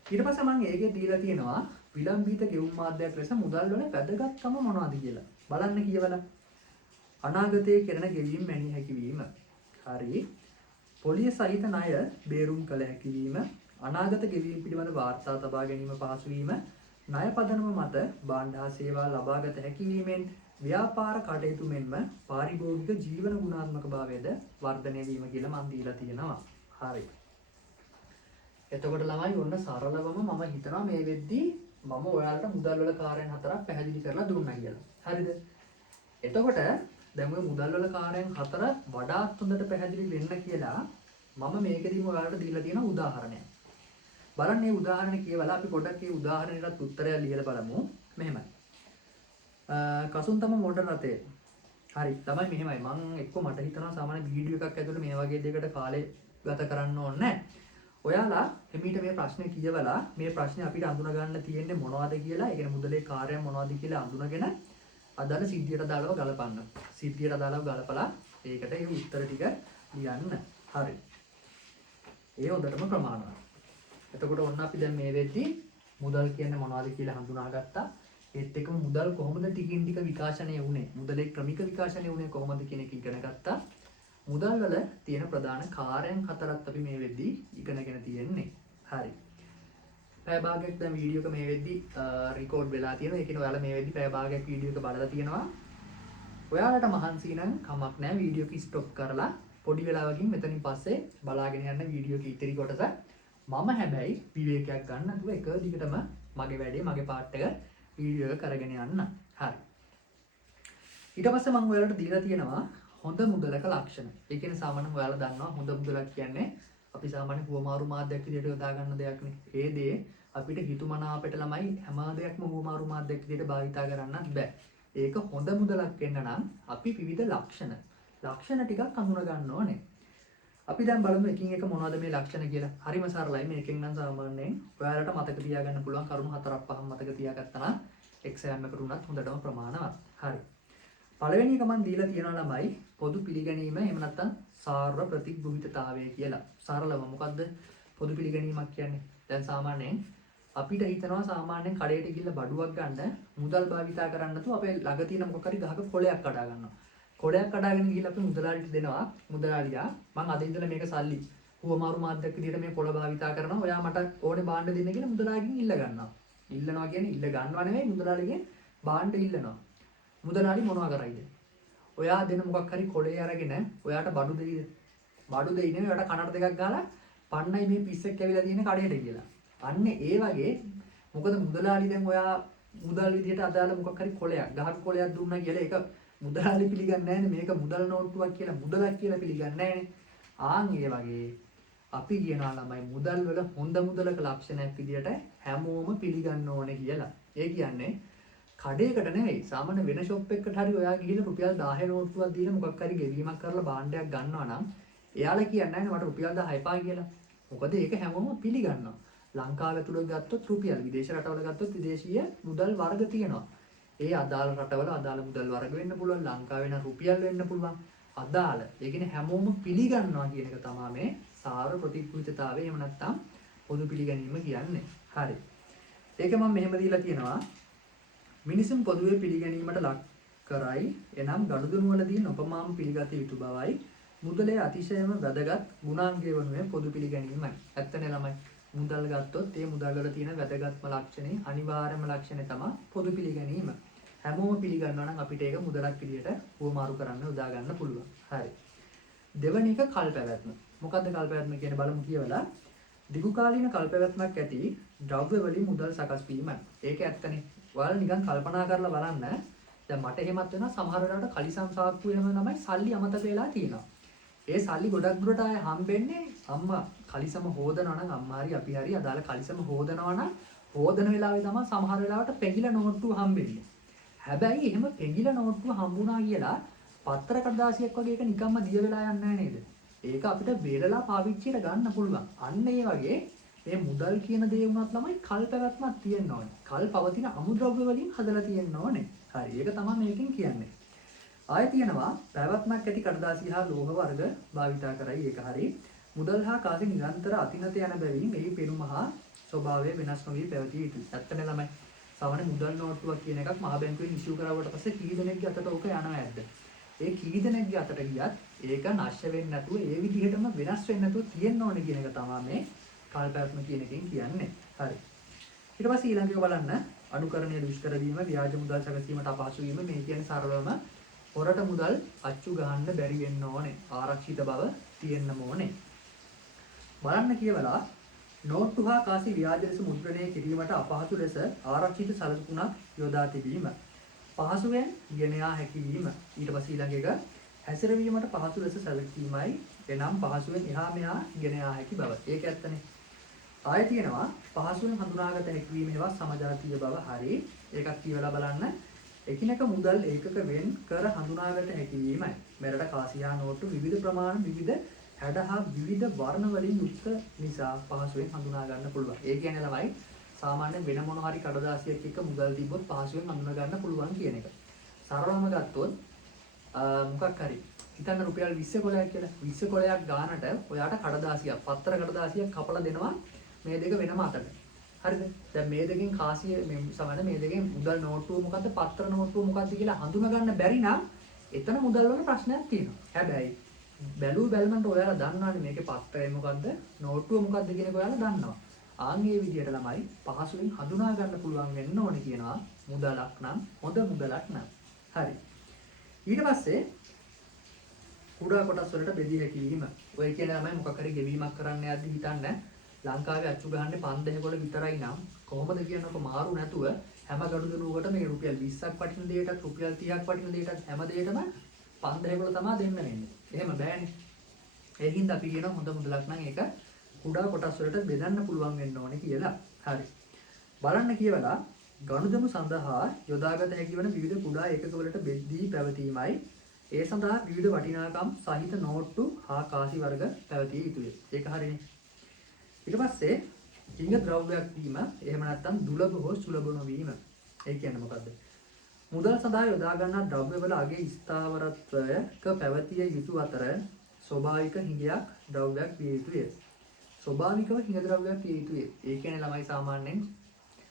ඊට පස්සේ මම ඒකේ දීලා තියෙනවා විලම්භීත ගෙවුම් මාධ්‍යයක් ලෙස මුදල් වල වැදගත්කම මොනවද කියලා. බලන්න කියවලා. අනාගතයේ කෙරෙන ගෙවීම් මැනිය හැකි වීම. හරි. පොලිය සහිත ණය බේරුම් කළ හැකි වීම, අනාගත ගෙවීම් පිළිබඳ වාර්තා තබා ගැනීම පහසු වීම, ණය පදනම මත භාණ්ඩ හා සේවා ලබාගත හැකි වීමෙන් ව්‍යාපාර කටයුතු මෙන්ම පාරිභෝගික ජීවන ගුණාත්මක භාවයද වර්ධනය වීම කියලා මම දීලා තියෙනවා. හරි. එතකොට ළමයි ඔන්න සරලවම මම හිතනවා මේ වෙද්දී මම ඔයාලට මුදල් වල කාර්යයන් හතරක් පැහැදිලි කරලා දුන්නා කියලා. හරිද? එතකොට දැන් ඔය මුදල් වල කාර්යයන් හතර වඩාත් හොඳට පැහැදිලි වෙන්න කියලා මම මේකදීම ඔයාලට දීලා තියෙන උදාහරණයක්. බලන්න මේ උදාහරණය කියවලා අපි පොඩ්ඩක් මේ උදාහරණයකට උත්තරය ලියලා බලමු. මෙහෙමයි. කසුන්තම මෝටර රථය. හරි. තමයි මෙහෙමයි. මම එක්ක මට හිතනවා සාමාන්‍ය වීඩියෝ එකක් ඇතුළේ මේ වගේ දෙයකට කාලේ ගත කරන්න ඕනේ නැහැ. ඔයාලා එමීට මේ ප්‍රශ්නේ කියවලා මේ ප්‍රශ්නේ අපිට අඳුන ගන්න තියෙන්නේ මොනවද කියලා, ඒ කියන්නේ මුදලේ කාර්යයන් මොනවද කියලා අඳුනගෙන අදාළ සිද්ධියට අදාළව ගලපන්න. සිද්ධියට අදාළව ගලපලා ඒකට ඒ උත්තර ටික ලියන්න. හරි. ඒ හොඳටම ප්‍රමාණවත්. එතකොට ඔන්න අපි දැන් මේ වෙද්දී මුදල් කියන්නේ මොනවද කියලා හඳුනාගත්තා. ඒත් එක්කම මුදල් කොහොමද ටිකින් ටික විකාශනය වුනේ? මුදලේ ක්‍රමික විකාශනය වුනේ කොහොමද කියන එක ඉගෙන ගත්තා. මුදල් වල තියෙන ප්‍රධාන කාර්යයන් හතරක් අපි මේ වෙද්දී ඉගෙනගෙන තියෙන්නේ. හරි. පැය භාගයක් දැන් වීඩියෝ එක මේ වෙද්දී රෙකෝඩ් වෙලා තියෙනවා. ඒ කියන්නේ ඔයාලා මේ වෙද්දී පැය භාගයක් වීඩියෝ එක බලලා තියෙනවා. ඔයාලට මහන්සි නම් කමක් නැහැ වීඩියෝ එක ස්ටොප් කරලා පොඩි වෙලාවකින් මෙතනින් පස්සේ බලාගෙන යන්න වීඩියෝ එක ඉතිරි කොටස. මම හැබැයි විවේකයක් ගන්න නැතුව එක දිගටම මගේ වැඩේ මගේ පාර්ට් එක වීඩියෝ එක කරගෙන යන්න. හරි. ඊට පස්සේ මම ඔයාලට දීලා තියෙනවා හොඳ මුදලක ලක්ෂණ. ඒ කියන්නේ සාමාන්‍යයෙන් ඔයාලා දන්නවා හොඳ මුදලක් කියන්නේ අපි සාමාන්‍ය හුවමාරු මාධ්‍යයක් විදිහට යොදා ගන්න දෙයක්නේ. ඒ දේ අපිට හිතුමනාපට ළමයි හැම දෙයක්ම හුවමාරු මාධ්‍යයක් විදිහට භාවිතා කරන්නත් බෑ. ඒක හොඳ මුදලක් වෙන්න නම් අපි විවිධ ලක්ෂණ ටිකක් හඳුනා ගන්න ඕනේ. අපි දැන් බලමු එකින් එක මොනවද මේ ලක්ෂණ කියලා. හරිම සරලයි. මේකෙන් නම් සාමාන්‍යයෙන් ඔයාලට මතක තියාගන්න පුළුවන් කරුණු 4-5ක් මතක තියාගත්තා නම් එක්සෑම් එකට උනත් හොඳටම ප්‍රමාණවත්. හරි. පළවෙනි එක මම දීලා තියෙනවා ළමයි පොදු පිළිගැනීම එහෙම නැත්නම් සාර්ව ප්‍රතිග්‍රහිතතාවය කියලා. සරලව මොකද්ද පොදු පිළිගැනීමක් කියන්නේ? දැන් සාමාන්‍යයෙන් අපිට හිතනවා සාමාන්‍යයෙන් කඩේට ගිහිල්ලා බඩුවක් ගන්න මුදල් භාවිතා කරන්න නැතුව අපේ ළඟ තියෙන මොකක් හරි ගහක කොළයක් කඩා ගන්නවා. කොළයක් කඩාගෙන ගිහිල්ලා අපි මුදලාලිට දෙනවා. මුදලාලියා මම අද ඉඳලා මේක සල්ලි හුවමාරු මාධ්‍යයක් විදිහට මේ කොළ භාවිතා කරනවා. ඔයා මට ඕනේ භාණ්ඩ දෙන්න කියලා මුදලාලිගෙන් ඉල්ල ගන්නවා. ඉල්ලනවා කියන්නේ ඉල්ල ගන්නවා නෙවෙයි මුදලාලිගෙන් භාණ්ඩ ඉල්ලනවා. මුදලාලි මොනවා කරයිද? ඔයා දෙන මොකක් හරි කොළේ අරගෙන ඔයාට බඩු දෙයිද? බඩු දෙයි නෙවෙයි ඔයාට කනට දෙකක් ගාලා පන්නයි මේ පිස්සෙක් ඇවිල්ලා තියෙන කඩේට කියලා. අන්න ඒ වගේ මොකද මුදලාලි දැන් ඔයා මුදල් විදියට අදාළ මොකක් හරි කොළයක් ගහක කොළයක් දුන්නා කියලා ඒක මුදලාලි පිළිගන්නේ නැහැනේ. මේක මුදල් නෝට්ටුවක් කියලා මුදලක් කියලා පිළිගන්නේ නැහැනේ. ආන් ඒ වගේ අපි කියනවා ළමයි මුදල් වල හොඳ මුදලක ලක්ෂණයක් විදියට හැමෝම පිළිගන්න ඕනේ කියලා. ඒ කියන්නේ කඩේකට නෙවෙයි සාමාන්‍ය වෙන ෂොප් එකකට හරි ඔයා ගිහිල්ලා රුපියල් 10 නෝට්ටුවක් දීලා මොකක් හරි ගෙවීමක් කරලා භාණ්ඩයක් ගන්නවා නම් එයාලා කියන්නේ නැහැ මට රුපියල් 10 එපා කියලා. මොකද ඒක හැමෝම පිළිගන්නවා. ලංකාව තුල ගත්තොත් රුපියල් විදේශ රටවල ගත්තොත් විදේශීය මුදල් වර්ග තියෙනවා. ඒ අදාළ රටවල අදාළ මුදල් වර්ග වෙන්න පුළුවන්. ලංකාවේ නම් රුපියල් වෙන්න පුළුවන්. අදාළ. ඒ කියන්නේ හැමෝම පිළිගන්නවා කියන එක තමයි මේ සාර්ව ප්‍රතිග්‍රහිතතාවය එහෙම නැත්නම් පොදු පිළිගැනීම කියන්නේ. හරි. ඒක මම මෙහෙම දීලා තියෙනවා. මිනිසුන් පොදුවේ පිළිගැනීමට කරයි. එනම් ගනුදෙනුවලදී නොපමාම පිළිගත යුතු බවයි මුදලේ අතිශයම වැදගත් ගුණාංගය වනුයේ පොදු පිළිගැනීමයි. ඇත්තනේ ළමයි මුදල් ගත්තොත් ඒ මුදල් වල තියෙන වැදගත්ම ලක්ෂණේ අනිවාර්යම ලක්ෂණය තමයි පොදු පිළිගැනීම. හැමෝම පිළිගන්නවා නම් අපිට ඒක මුදලක් විදියට උවමාරු කරන්න උදා ගන්න පුළුවන්. හරි. දෙවැනි එක කල්පැවැත්ම. මොකද්ද කල්පැවැත්ම කියන්නේ බලමු කියවලා. දිගුකාලීන කල්පැවැත්මක් ඇති ද්‍රව්‍ය වලින් මුදල් සකස් වීමයි. ඒක ඇත්තනේ. ඔයාලා නිකන් කල්පනා කරලා බලන්න. දැන් මට එහෙමත් වෙනවා සමහර වෙලාවට කලිසම් සාක්කුව එහෙම තමයි සල්ලි අමතක වෙලා තියෙනවා. ඒ සල්ලි ගොඩක් දුරට ආය හම්බෙන්නේ අම්මා කලිසම හොදනවා නම් අම්මා හරි අපි හරි අදාළ කලිසම හොදනවා නම් හොදන වෙලාවේ තමයි සමහර වෙලාවට පෙඟිලා නෝට්ටුව හම්බෙන්නේ. හැබැයි එහෙම පෙඟිලා නෝට්ටුව හම්බුණා කියලා පත්‍ර කඩදාසියක් වගේ එක නිකම්ම දිය වෙලා යන්නේ නැහැ නේද? ඒක අපිට වේලලා පාවිච්චියට ගන්න පුළුවන්. අන්න ඒ වගේ මේ මුදල් කියන දේ වුණත් ළමයි කල් පැවැත්මක් තියෙන්න ඕනේ. කල් පවතින අමුද්‍රව්‍ය වලින් හදලා තියෙන්න ඕනේ. හරි. ඒක තමයි මේකෙන් කියන්නේ. ආයෙ තියෙනවා පැවැත්මක් ඇති කඩදාසි හා ලෝහ වර්ග භාවිතා කරයි. ඒක හරි. මුදල් හා කාසි නිරන්තර අතිනත යන බැවින් එහි පෙනුම හා ස්වභාවය වෙනස් නොවී පැවතිය යුතුයි. ඇත්තනේ ළමයි. සාමාන්‍ය මුදල් නෝට්ටුවක් කියන එකක් මහ බැංකුවෙන් ඉෂුව කරවුවට පස්සේ කී දෙනෙක්ගේ අතට ඕක යනවා ඇද්ද? ඒ කී දෙනෙක්ගේ අතට ගියත් ඒක නැෂ්‍ය වෙන්නේ නැතුව ඒ විදිහටම වෙනස් වෙන්නේ නැතුව තියෙන්න ඕනේ කියන එක තමයි මේ කල්පැවැත්ම කියන එකෙන් කියන්නේ. හරි. ඊට පස්සේ ඊළඟ එක බලන්න අනුකරණීය දුෂ්කර වීම, ව්‍යාජ මුදල් සැකසීමට අපහසු වීම මේ කියන්නේ සරලවම හොරට මුදල් අච්චු ගහන්න බැරි වෙන්න ඕනේ. ආරක්ෂිත බව තියෙන්න ඕනේ. බලන්න කියවලා නෝට්ටු හා කාසි ව්‍යාජ ලෙස මුද්‍රණය කිරීමට අපහසු ලෙස ආරක්ෂිත සලකුණක් යොදා තිබීම. පහසුවෙන් ගෙන යා හැකි වීම. ඊට පස්සේ ඊළඟ එක හැසිරවීමට පහසු ලෙස සැලකීමයි. එනම් පහසුවෙන් එහා මෙහා ගෙන යා හැකි බව. ඒක ඇත්තනේ. ආයෙ තියෙනවා පහසුවෙන් හඳුනාගත හැකි වීම ඒවා සමජාතීය බව. හරි. ඒකත් කියවලා බලන්න. එකිනෙක මුදල් ඒකක වෙන් කර හඳුනාගත හැකි වීමයි. මෙරට කාසි හා නෝට්ටු විවිධ ප්‍රමාණ විවිධ හැඩ හා විවිධ වර්ණ වලින් යුක්ත නිසා පහසුවෙන් හඳුනා ගන්න පුළුවන්. ඒ කියන්නේ ළමයි සාමාන්‍යයෙන් වෙන මොන හරි කඩදාසියක් එක්ක මුදල් තිබ්බොත් පහසුවෙන් හඳුනා ගන්න පුළුවන් කියන එක. සරලවම ගත්තොත් මොකක් හරි හිතන්න රුපියල් 20 කොලයක් කියලා. 20 කොලයක් ගානට ඔයාට කඩදාසියක්, පත්‍ර කඩදාසියක් කපලා දෙනවා මේ දෙක වෙනම අතට. හරිද? දැන් මේ දෙකෙන් කාසිය මේ සමහර මේ දෙකෙන් මුදල් නෝට්ටුව මොකද්ද, පත්‍ර නෝට්ටුව මොකද්ද කියලා හඳුනා ගන්න බැරි නම් එතන මුදල් වල ප්‍රශ්නයක් තියෙනවා. හැබැයි බැලු බැලමන්ට ඔයාලා දන්නවනේ මේකේ පත්‍රය මොකද්ද, නෝට්ටුව මොකද්ද කියන එක ඔයාලා දන්නවා. ආන්ගේ විදියට ළමයි පහසුවෙන් හඳුනා ගන්න පුළුවන් වෙන්න ඕනේ කියනවා මුදලක් නම් හොඳ මුදලක් නම්. හරි. ඊට පස්සේ කුඩා කොටස් වලට බෙදී හැකීම. ඔය කියන ළමයි මොකක් හරි ගෙවීමක් කරන්න යද්දි හිතන්න ලංකාවේ අච්චු ගහන්නේ 5000 කොළ විතරයි නම් කොහොමද කියනකො මාරු නැතුව හැම ගනුදෙනුවකට මේ රුපියල් 20ක් වටින දෙයටත් රුපියල් 30ක් වටින දෙයටත් හැම දෙයකම 5000 කොළ තමයි දෙන්න වෙන්නේ. එහෙම බෑනේ. ඒ හින්දා අපි කියන හොඳ මුදලක් නම් ඒක කුඩා කොටස් වලට බෙදන්න පුළුවන් වෙන්න ඕනේ කියලා. හරි. බලන්න කියවලා ගනුදෙනු සඳහා යොදාගත හැකි වන විවිධ කුඩා ඒකක වලට බෙදී පැවතීමයි. ඒ සඳහා විවිධ වටිනාකම් සහිත නෝට්ටු හා කාසි වර්ග පැවතිය යුතුය. ඒක හරිනේ. ඊට පස්සේ හිඟ ද්‍රව්‍යයක් වීම එහෙම නැත්නම් දුලබ හෝ සුලබ නොවීම. ඒ කියන්නේ මොකද්ද? මුදල් සඳහා යොදා ගන්නා ද්‍රව්‍යවල අගේ ස්ථාවරත්වයක පැවතිය යුතු අතර ස්වභාවික හිඟයක් ද්‍රව්‍යයක් විය යුතුය. ස්වභාවිකව හිඟ ද්‍රව්‍යයක් විය යුතුය. ඒ කියන්නේ ළමයි සාමාන්‍යයෙන්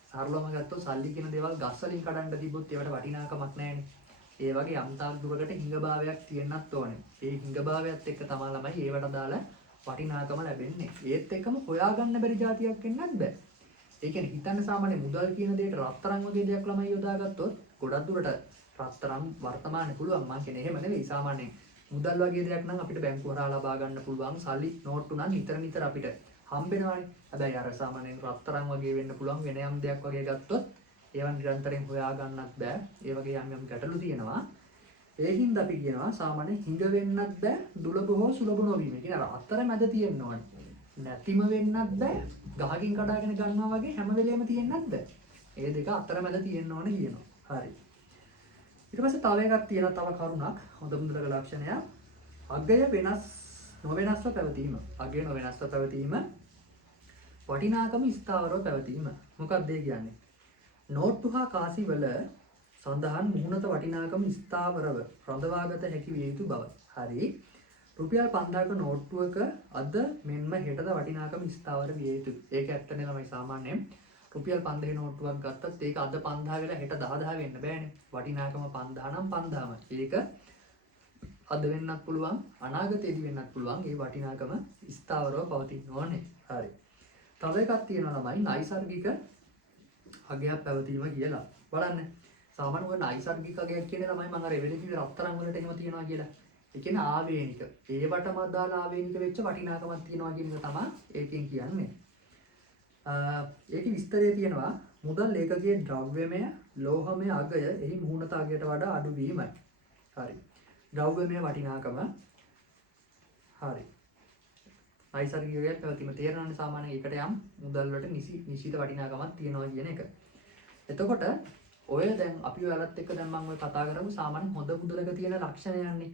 සරලවම ගත්තොත් සල්ලි කියන දේවල් ගස් වලින් කඩන්න තිබ්බොත් ඒවට වටිනාකමක් නැහැනේ. ඒ වගේ යම්තාක් දුරකට හිඟභාවයක් තියෙන්නත් ඕනේ. ඒ හිඟභාවයත් එක්ක තමයි ළමයි ඒවට අදාළ වටිනාකම ලැබෙන්නේ. ඒත් එක්කම හොයාගන්න බැරි જાතියක් වෙන්නත් බෑ. ඒ කියන්නේ හිතන්න සාමාන්‍ය මුදල් කියන දෙයට රත්තරන් වගේ දෙයක් ළමයි යොදාගත්තොත් ගොඩක් දුරට රත්තරන් වර්තමානයේ පුළුවන්. මං කියන්නේ එහෙම නෙවෙයි. සාමාන්‍යයෙන් මුදල් වගේ දෙයක් නම් අපිට බැංකුව හරහා ලබා ගන්න පුළුවන්. සල්ලි නෝට්ටු නම් නිතර අපිට හම්බෙනවානේ. හැබැයි අර සාමාන්‍යයෙන් රත්තරන් වගේ වෙන්න පුළුවන් වෙන යම් දෙයක් වගේ ගත්තොත් ඒවා නිරන්තරයෙන් හොයා ගන්නත් බෑ. ඒ වගේ යම් ගැටලු තියෙනවා. ඒ හින්දා අපි කියනවා සාමාන්‍ය හිඟ වෙන්නත් බෑ, දුලබ හෝ සුලබ නොවීම. කියන අර අතරමැද තියෙන්න ඕනේ. නැතිම වෙන්නත් බෑ, ගහකින් කඩාගෙන ගන්නවා වගේ හැම වෙලෙම තියෙන්නත් බෑ. ඒ දෙක අතරමැද තියෙන්න ඕනේ කියනවා. හරි. ඊට පස්සේ තව එකක් තියෙනවා, තව කරුණක් හොඳ මුදලක ලක්ෂණයක්. අගය නොවෙනස්ව පැවතීම. අගය නොවෙනස්ව පැවතීම. වටිනාකම ස්ථාවරව පැවතීම. මොකක්ද ඒ කියන්නේ? නෝට්ටු හා කාසි වල සඳහන් මුහුණත වටිනාකම ස්ථාවරව රඳවාගත හැකි විය යුතු බව. හරි. රුපියල් 5000ක නෝට්ටුවක අද මෙන්ම හෙටද වටිනාකම ස්ථාවර විය යුතුයි. ඒක ඇත්තනේ ළමයි සාමාන්‍යයෙන් රුපියල් 5000 නෝට්ටුවක් ගත්තත් ඒක අද 5000 වෙලා හෙට 10000 වෙන්න බෑනේ. වටිනාකම 5000 නම් 5000ම. ඒක අද වෙන්නත් පුළුවන් අනාගතයේදී වෙන්නත් පුළුවන්. ඒ වටිනාකම ස්ථාවරව පවතින්න ඕනේ. හරි. තව එකක් තියෙනවා ළමයි නයිසර්ගික අගයක් පැවතීම කියලා. බලන්න. සාමාන්‍යව නයිසර්ගික අගයක් කියන්නේ ළමයි මම අර එවෙලේ කිව්වේ රත්තරන් වලට එහෙම තියෙනවා කියලා. ඒ කියන්නේ ආවේනික. ඒවටම අදාළ ආවේනික වෙච්ච වටිනාකමක් තියෙනවා කියන එක තමයි ඒකෙන් කියන්නේ. ඒකේ විස්තරය තියෙනවා මුදල් ඒකකයේ ද්‍රව්‍යමය ලෝහමය අගය එහි මුහුණත අගයට වඩා අඩු වීමයි. හරි. ද්‍රව්‍යමය වටිනාකම හරි. නයිසර්ගික අගයක් පැවතීම තේරෙනවනේ සාමාන්‍යයෙන් ඒකට යම් මුදල් වලට නිශ්චිත වටිනාකමක් තියෙනවා කියන එක. එතකොට ඔය දැන් අපි ඔයාලත් එක්ක දැන් මම ඔය කතා කරමු සාමාන්‍ය හොඳ මුදලක තියෙන ලක්ෂණයන්නේ.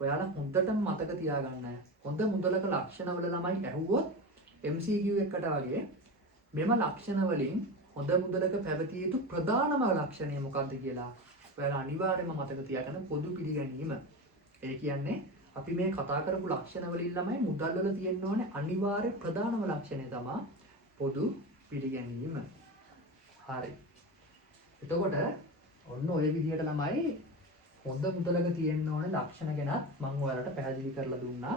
ඔයාලා හොඳටම මතක තියාගන්න. හොඳ මුදලක ලක්ෂණවල ළමයි ඇහුවොත් MCQ එකකට වගේ මෙම ලක්ෂණ වලින් හොඳ මුදලක පැවතිය යුතු ප්‍රධානම ලක්ෂණය මොකක්ද කියලා ඔයාලා අනිවාර්යයෙන්ම මතක තියාගන්න පොදු පිළිගැනීම. ඒ කියන්නේ අපි මේ කතා කරපු ලක්ෂණ වලින් ළමයි මුදල් වල තියෙන්න ඕනේ අනිවාර්ය ප්‍රධානම ලක්ෂණය තමයි පොදු පිළිගැනීම. හරි. එතකොට ඔන්න ඔය විදිහට ළමයි හොඳ මුදලක තියෙන්න ඕනේ ලක්ෂණ ගැනත් මම ඔයාලට පැහැදිලි කරලා දුන්නා.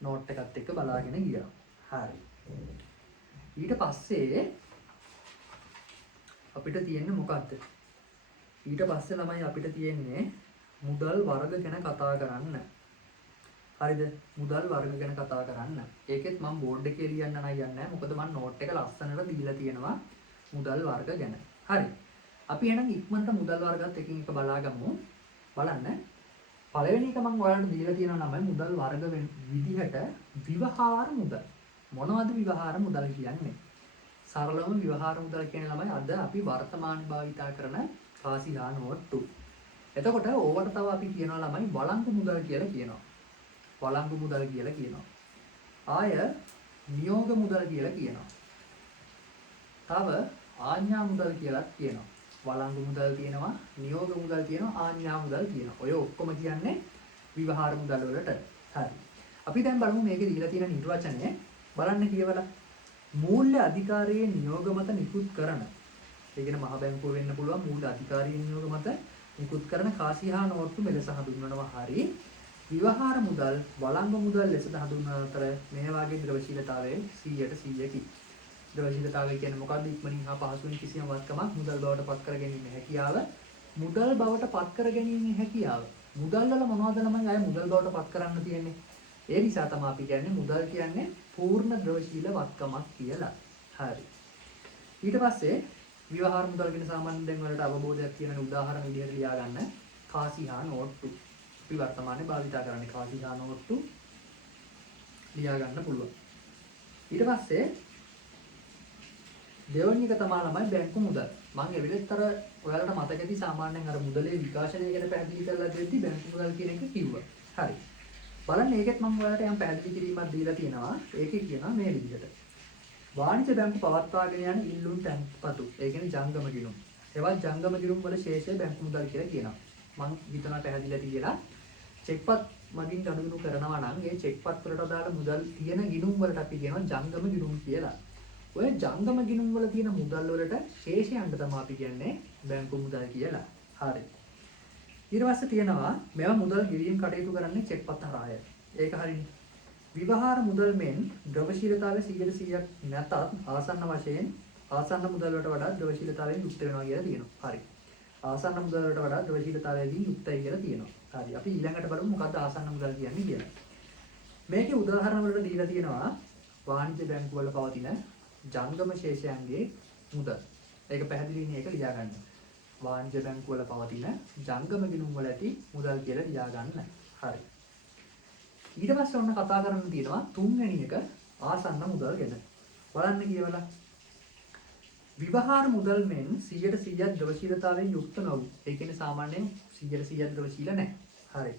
නෝට් එකත් එක්ක බලාගෙන ගියා. හරි. ඊට පස්සේ අපිට තියෙන්නේ මොකද්ද? ඊට පස්සේ ළමයි අපිට තියෙන්නේ මුදල් වර්ග ගැන කතා කරන්න. හරිද? මුදල් වර්ග ගැන කතා කරන්න. ඒකෙත් මම බෝඩ් එකේ ලියන්න යන්නේ නැහැ. මොකද මම නෝට් එක ලස්සනට දීලා තියෙනවා මුදල් වර්ග ගැන. හරි. අපි එහෙනම් ඉක්මනට මුදල් වර්ගات එකින් එක බලාගමු. බලන්න. පළවෙනි එක මම ඔයාලට දීලා තියෙනවා නම් මුදල් වර්ග විදිහට ව්‍යවහාර මුදල්. මොනවද ව්‍යවහාර මුදල් කියන්නේ? සරලවම ව්‍යවහාර මුදල් කියන්නේ ළමයි අද අපි වර්තමානයේ භාවිතා කරන කාසිහා නෝට්ටු. එතකොට ඕවට තව අපි කියනවා ළමයි වළංගු මුදල් කියලා කියනවා. වළංගු මුදල් කියලා කියනවා. ආය නියෝග මුදල් කියලා කියනවා. තව ආඥා මුදල් කියලා කියනවා. වළංගු මුදල් තියෙනවා, නියෝග මුදල් තියෙනවා, ආඥා මුදල් තියෙනවා. ඔය ඔක්කොම කියන්නේ ව්‍යවහාර මුදල් වලට. හරි. අපි දැන් බලමු මේකේ දීලා තියෙන නිර්වචනය. බලන්න කියවලා මූල්‍ය අධිකාරියේ නියෝග මත නිකුත් කරන. ඒ කියන්නේ මහ බැංකුව වෙන්න පුළුවන් මූල්‍ය අධිකාරියේ නියෝග මත නිකුත් කරන කාසිහා නෝට්ටු මෙලෙස හඳුන්වනවා. හරි. ව්‍යවහාර මුදල් වළංගු මුදල් ලෙසට හඳුන්වන අතර මේ වාගේ ද්‍රවශීලතාවයේ 100%යි. ද්‍රවශීලතාවය කියන්නේ මොකද්ද? ඉක්මනින් හා පහසුවෙන් කිසියම් වත්කමක් මුදල් බවට පත් කර ගැනීමේ හැකියාව. මුදල් බවට පත් කර ගැනීමේ හැකියාව. මුදල් වල මොනවද ළමයි අය මුදල් බවට පත් කරන්න තියෙන්නේ? ඒ නිසා තමයි අපි කියන්නේ මුදල් කියන්නේ පූර්ණ ද්‍රවශීල වත්කමක් කියලා. හරි. ඊට පස්සේ ව්‍යවහාර මුදල් ගැන සාමාන්‍යයෙන් දැන් වලට අවබෝධයක් තියෙන උදාහරණ විදිහට ලියා ගන්න. කාසිහා නෝට්ටු. අපි වර්තමානයේ භාවිතා කරන්නේ කාසිහා නෝට්ටු ලියා ගන්න පුළුවන්. ඊට පස්සේ දෙවැනි එක තමයි ළමයි බැංකු මුදල්. මම ඒ වෙලෙත්තර ඔයාලට මතක ඇති සාමාන්‍යයෙන් අර මුදලේ විකාශනය ගැන පැහැදිලි කරලා දෙද්දි බැංකු මුදල් කියන එක කිව්වා. හරි. බලන්න ඒකෙත් මම ඔයාලට යම් පැහැදිලි කිරීමක් දීලා තියෙනවා. ඒකේ කියනවා මේ විදිහට. වාණිජ්‍ය බැංකු පවත්වාගෙන යන ඉල්ලුම් තැන්පතු. ඒ කියන්නේ ජංගම ගිණුම්. ඒවත් ජංගම ගිණුම් වල ශේෂය බැංකු මුදල් කියලා කියනවා. මම හිතනවා පැහැදිලිලා කියලා. චෙක්පත් මගින් ගනුදෙනු කරනවා නම් ඒ චෙක්පත් වලට අදාළ මුදල් තියෙන ගිණුම් වලට අපි කියනවා ජංගම ගිණුම් කියලා. ඔය ජංගම ගිණුම් වල තියෙන මුදල් වලට ශේෂයන්ට තමයි අපි කියන්නේ බැංකු මුදල් කියලා. හරි. ඊට පස්සේ තියෙනවා මේවා මුදල් ගෙවීම් කටයුතු කරන්නේ චෙක්පත් හරහාය. ඒක හරිනේ. විවහාර මුදල් මෙන් ද්‍රවශීලතාවය 100%ක් නැතත් ආසන්න වශයෙන් ආසන්න මුදල් වලට වඩා ද්‍රවශීලතාවයෙන් යුක්ත වෙනවා කියලා තියෙනවා. හරි. ආසන්න මුදල් වලට වඩා ද්‍රවශීලතාවයෙන් යුක්තයි කියලා තියෙනවා. හරි. අපි ඊළඟට බලමු මොකක්ද ආසන්න මුදල් කියන්නේ කියලා. මේකේ උදාහරණ වලට දීලා තියෙනවා වාණිජ්‍ය බැංකු වල පවතින ජංගම ශේෂයන්ගේ මුදල්. ඒක පැහැදිලිනේ ඒක ලියා ගන්න. වාණිජ්‍ය බැංකු වල පවතින ජංගම ගිණුම් වල ඇති මුදල් කියලා ලියා ගන්න. හරි. ඊට පස්සේ ඔන්න කතා කරන්න තියෙනවා තුන්වෙනි එක ආසන්න මුදල් ගැන. බලන්න කියවලා. විවහාර මුදල් මෙන් 100% ද්‍රවශීලතාවයෙන් යුක්ත නොවු. ඒ කියන්නේ සාමාන්‍යයෙන් 100% ද්‍රවශීල නැහැ. හරි.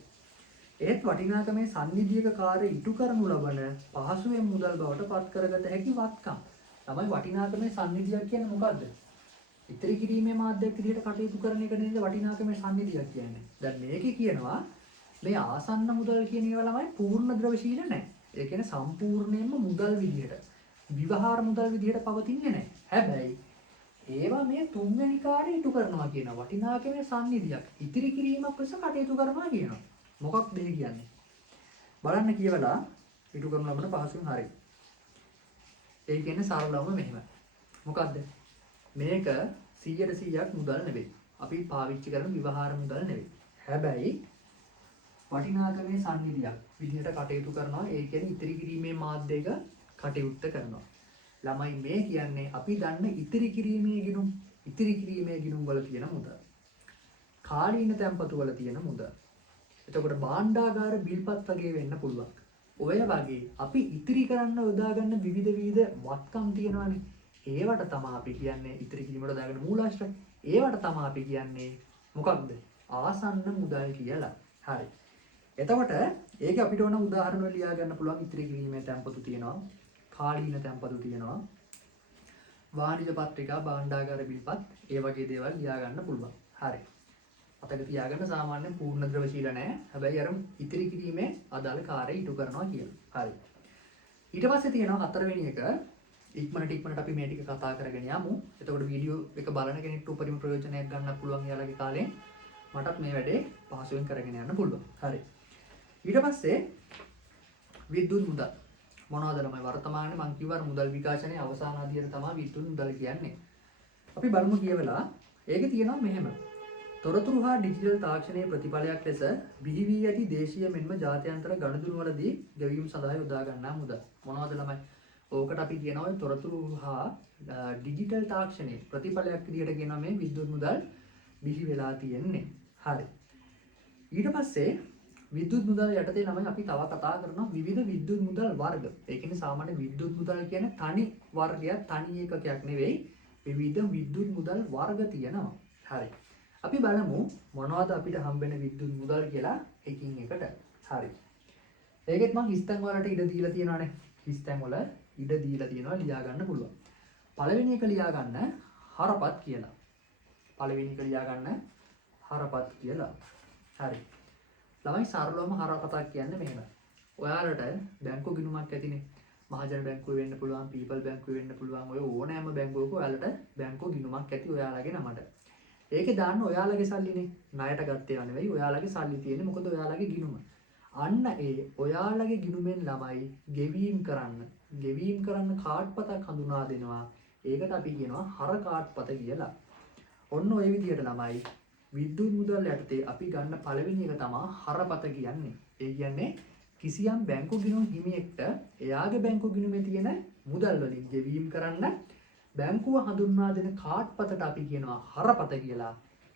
ඒත් වටිනාකමේ සංනිධියක කාර්ය ඉටු කරනු ලබන පහසුවෙන් මුදල් බවට පත් කරගත හැකි වත්කම්. තමයි වටිනාකමේ සංනිධියක් කියන්නේ මොකද්ද? ඉතිරි කිරීමේ මාධ්‍යයක් විදිහට කටයුතු කරන එක නේද වටිනාකමේ සංනිධියක් කියන්නේ. දැන් මේකේ කියනවා මේ ආසන්න මුදල් කියන ඒවා ළමයි පූර්ණ ද්‍රවශීල නැහැ. ඒ කියන්නේ සම්පූර්ණයෙන්ම මුදල් විදිහට විවහාර මුදල් විදිහට පවතින්නේ නැහැ. හැබැයි ඒවා මේ තුන්වෙනි කාර්යය ඉටු කරනවා කියන වටිනාකමේ සම්නිධියක් ඉතිරි කිරීමක් ලෙස කටයුතු කරනවා කියනවා. මොකක්ද ඒ කියන්නේ? බලන්න කියවලා ඉටු කරන ලබන පහසුවෙන් හරියි. ඒ කියන්නේ සරලවම මෙහෙම. මොකද්ද? මේක 100%ක් මුදල් නෙවෙයි. අපි පාවිච්චි කරන විවහාර මුදල් නෙවෙයි. හැබැයි වටිනාකමේ සම්නිධියක් විදිහට කටයුතු කරනවා. ඒ කියන්නේ ඉතිරි කිරීමේ මාධ්‍යයක කටයුත්ත කරනවා. ළමයි මේ කියන්නේ අපි දන්න ඉතිරි කිරීමේ ගිණුම් වල තියෙන මුදල්. කාලීන තැන්පතු වල තියෙන මුදල්. එතකොට භාණ්ඩාගාර බිල්පත් වගේ වෙන්න පුළුවන්. ඔය වගේ අපි ඉතිරි කරන්න යොදා ගන්න විවිධ වත්කම් තියෙනවානේ. ඒවට තමයි අපි කියන්නේ ඉතිරි කිරීමට දාගෙන මූලාශ්‍රය. ඒවට තමයි අපි කියන්නේ මොකක්ද? ආසන්න මුදල් කියලා. හරි. එතකොට ඒක අපිට ඕන උදාහරණ වල ලියා ගන්න පුළුවන් ඉතිරි කිරීමේ තැන්පතු තියෙනවා. කාලීන තැන්පතු තියෙනවා. වාණිජ පත්‍රිකා, භාණ්ඩාගාර බිල්පත් ඒ වගේ දේවල් ලියා ගන්න පුළුවන්. හරි. අතක තියාගන්න සාමාන්‍යයෙන් පූර්ණ ද්‍රවශීල නැහැ. හැබැයි අර ඉතිරි කිරීමේ අදාළ කාර්යය ඉටු කරනවා කියනවා. හරි. ඊට පස්සේ තියෙනවා හතරවෙනි එක ඉක්මනට අපි මේ ටික කතා කරගෙන යමු. එතකොට වීඩියෝ එක බලන කෙනෙක්ට උපරිම ප්‍රයෝජනයක් ගන්න පුළුවන් යාළගේ කාලෙන්. මටත් මේ වැඩේ පහසුවෙන් කරගෙන යන්න පුළුවන්. හරි. ඊට පස්සේ විද්‍යුත් මුදල්. මොනවද ළමයි වර්තමානයේ මං කිව්වා මුදල් විකාශනයේ අවසාන අදියර තමයි විද්‍යුත් මුදල් කියන්නේ. අපි බලමු කියවලා ඒකේ තියෙනවා මෙහෙම. තොරතුරු හා ඩිජිටල් තාක්ෂණයේ ප්‍රතිඵලයක් ලෙස බිහි වී ඇති දේශීය මෙන්ම ජාත්‍යන්තර ගනුදෙනුවලදී ගෙවීම් සඳහා යොදා ගන්නා මුදල්. මොනවද ළමයි? ඕකට අපි කියනවා තොරතුරු හා ඩිජිටල් තාක්ෂණයේ ප්‍රතිඵලයක් විදිහට කියනවා මේ විද්‍යුත් මුදල් බිහි වෙලා තියෙන්නේ. හරි. ඊට පස්සේ විද්‍යුත් මුදල් යටතේ ළමයි අපි තව කතා කරනවා විවිධ විද්‍යුත් මුදල් වර්ග. ඒ කියන්නේ සාමාන්‍ය විද්‍යුත් මුදල් කියන්නේ තනි වර්ගයක්, තනි ඒකකයක් නෙවෙයි. විවිධ විද්‍යුත් මුදල් වර්ග තියෙනවා. හරි. අපි බලමු මොනවද අපිට හම්බෙන විද්‍යුත් මුදල් කියලා එකින් එකට. හරි. ඒකෙත් මම හිස්තැන් වලට ඉඩ දීලා තියෙනවානේ. හිස්තැන් වල ඉඩ දීලා තියෙනවා ලියා ගන්න පුළුවන්. පළවෙනි එක ලියා ගන්න හරපත් කියලා. පළවෙනි එක ලියා ගන්න හරපත් කියලා. හරි. ළමයි සරලවම හරපතක් කියන්නේ මෙහෙම. ඔයාලට බැංකු ගිණුමක් ඇතිනේ. මහජන බැංකුව වෙන්න පුළුවන්, පීපල් බැංකුව වෙන්න පුළුවන්. ඔය ඕනෑම බැංකුවක ඔයාලට බැංකු ගිණුමක් ඇති ඔයාලගේ නමට. ඒකේ දාන්න ඔයාලගේ සල්ලිනේ. ණයට ගත්තේ නෙවෙයි ඔයාලගේ සල්ලි තියෙන්නේ. මොකද ඔයාලගේ ගිණුම. අන්න ඒ ඔයාලගේ ගිණුමෙන් ළමයි ගෙවීම් කරන්න කාඩ්පතක් හඳුනා දෙනවා. ඒකට අපි කියනවා හර කාඩ්පත කියලා. ඔන්න ඔය විදිහට ළමයි විද්‍යුත් මුදල් යටතේ අපි ගන්න පළවෙනි එක තමයි හරපත කියන්නේ. ඒ කියන්නේ කිසියම් බැංකු ගිණුම් හිමියෙක්ට එයාගේ බැංකු ගිණුමේ තියෙන මුදල් වලින් ගෙවීම් කරන්න බැංකුව හඳුන්වා දෙන කාඩ්පතට අපි කියනවා හරපත කියලා.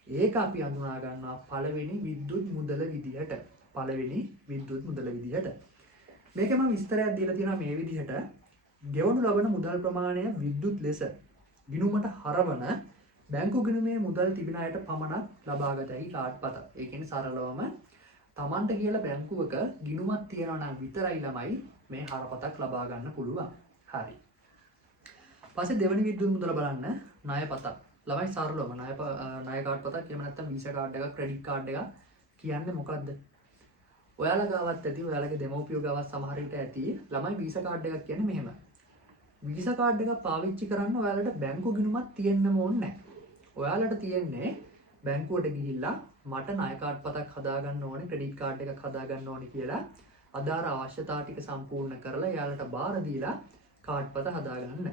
ඒක අපි හඳුනා ගන්නවා පළවෙනි විද්‍යුත් මුදල විදිහට. මේක මම විස්තරයක් දීලා තියෙනවා මේ විදිහට. ගෙවනු ලබන මුදල් ප්‍රමාණය විද්‍යුත් ලෙස ගිණුමට හරවන බැංකු ගිණුමේ මුදල් තිබෙන අයට පමණක් ලබාගත හැකි කාඩ්පත. ඒ කියන්නේ සරලවම Tamanට කියලා බැංකුවක ගිණුමක් තියනවා නම් විතරයි ළමයි මේ හරපතක් ලබා ගන්න පුළුවන්. හරි. පස්සේ දෙවෙනි විද්‍යුත් මුදල බලන්න ණයපතක්. ළමයි සරලවම ණය කාඩ්පතක් එහෙම නැත්නම් වීසා කාඩ් එකක්, ක්‍රෙඩිට් කාඩ් එකක් කියන්නේ මොකද්ද? ඔයාලා ගාවත් ඇති, ඔයාලගේ දෙමව්පියෝ ගාවත් සමහර විට ඇති. ළමයි වීසා කාඩ් එකක් කියන්නේ මෙහෙම. වීසා කාඩ් එකක් පාවිච්චි කරන්න ඔයාලට බැංකු ගිණුමක් තියෙන්නම ඕනේ නැහැ. ඔයාලට තියෙන්නේ බැංකුවට ගිහිල්ලා මට ණය කාඩ්පතක් හදාගන්න ඕනේ, ක්‍රෙඩිට් කාඩ් එකක් හදාගන්න ඕනේ කියලා අදාළ අවශ්‍යතා ටික සම්පූර්ණ කරලා එයාලට බාර දීලා කාඩ්පත හදාගන්න.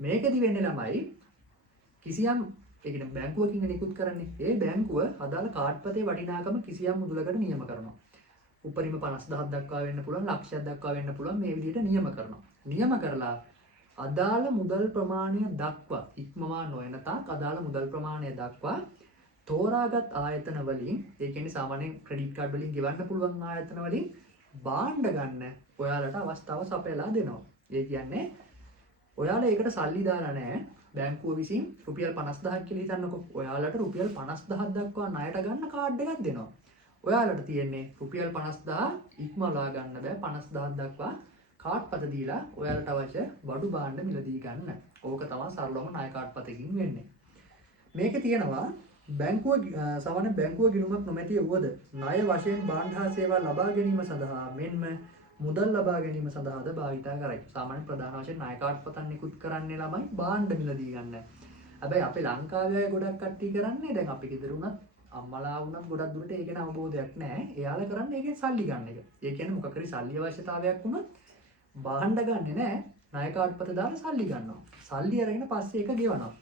මේකෙදි වෙන්නේ ළමයි කිසියම් ඒ කියන්නේ බැංකුවකින් නිකුත් කරන්නේ. ඒ බැංකුව අදාළ කාඩ්පතේ වටිනාකම කිසියම් මුදලකට නියම කරනවා. උපරිම 50000ක් දක්වා වෙන්න පුළුවන්, ලක්ෂයක් දක්වා වෙන්න පුළුවන්. මේ විදිහට නියම කරනවා. නියම කරලා අදාළ මුදල් ප්‍රමාණය දක්වා ඉක්මවා නොයන තාක් අදාළ මුදල් ප්‍රමාණය දක්වා තෝරාගත් ආයතන වලින්, ඒ කියන්නේ සාමාන්‍යයෙන් ක්‍රෙඩිට් කාඩ් වලින් ගෙවන්න පුළුවන් ආයතන වලින් භාණ්ඩ ගන්න ඔයාලට අවස්ථාව සපයලා දෙනවා. ඒ කියන්නේ ඔයාලා ඒකට සල්ලි දාලා නැහැ. බැංකුව විසින් රුපියල් 50000ක් කියලා හිතන්නකෝ. ඔයාලට රුපියල් 50000ක් දක්වා ණයට ගන්න කාඩ් එකක් දෙනවා. ඔයාලට තියෙන්නේ රුපියල් 50000 ඉක්මවලා ගන්න බෑ. 50000ක් දක්වා කාඩ්පත දීලා ඔයාලට අවශ්‍ය බඩු භාණ්ඩ මිලදී ගන්න. ඕක තමයි සරලවම ණය කාඩ්පතකින් වෙන්නේ. මේකේ තියෙනවා සාමාන්‍ය බැංකුව ගිණුමක් නොමැති වුවද ණය වශයෙන් භාණ්ඩ හා සේවා ලබා ගැනීම සඳහා මෙන්ම මුදල් ලබා ගැනීම සඳහාද භාවිතා කරයි. සාමාන්‍ය ප්‍රධාන වශයෙන් ණය කාඩ්පතක් නිකුත් කරන්නේ ළමයි භාණ්ඩ මිලදී ගන්න. හැබැයි අපේ ලංකාවේ අය ගොඩක් කට්ටිය කරන්නේ දැන් අපි ගෙදර උනත් අම්මලා වුණත් ගොඩක් දුරට ඒක ගැන අවබෝධයක් නැහැ. එයාලා කරන්නේ ඒකෙන් සල්ලි ගන්න එක. ඒ කියන්නේ මොකක් හරි සල්ලි අවශ්‍යතාවයක් වුණොත් බාණ්ඩ ගන්නෙ නැහැ. ණය කාඩ්පත දාලා සල්ලි ගන්නවා. සල්ලි අරගෙන පස්සේ ඒක ගෙවනවා.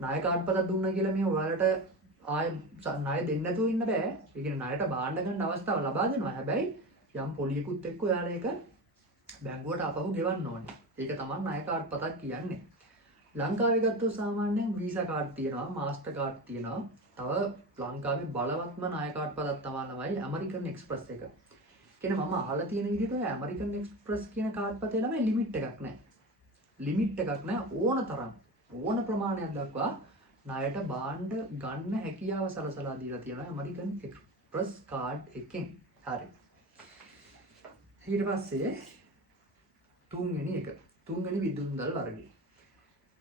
ණය කාඩ්පතක් දුන්නා කියලා මේ ඔයාලට ආය ණය දෙන්න නැතුව ඉන්න බෑ. ඒ කියන්නේ ණයට බාණ්ඩ ගන්න අවස්ථාව ලබා දෙනවා. හැබැයි යම් පොලියකුත් එක්ක ඔයාලා ඒක බැංකුවට ආපහු ගෙවන්න ඕනේ. ඒක තමයි ණය කාඩ්පතක් කියන්නේ. ලංකාවේ ගත්තොත් සාමාන්‍යයෙන් වීසා කාඩ් තියෙනවා, මාස්ටර් කාඩ් තියෙනවා. තව ලංකාවේ බලවත්ම ණය කාඩ්පතක් තමයි ඇමරිකන් එක්ස්ප්‍රස් එක. කියන්නේ මම අහලා තියෙන විදිහට ඔය ඇමරිකන් එක්ස්ප්‍රස් කියන කාඩ්පතේ ළමයි ලිමිට් එකක් නැහැ. ලිමිට් එකක් නැහැ ඕන තරම්. ඕන ප්‍රමාණයක් දක්වා ණයට බාණ්ඩ ගන්න හැකියාව සලසලා දීලා තියෙනවා ඇමරිකන් එක්ස්ප්‍රස් කාඩ් එකෙන්. හරි. ඊට පස්සේ තුන්වෙනි විදුලි මුදල් වර්ගය.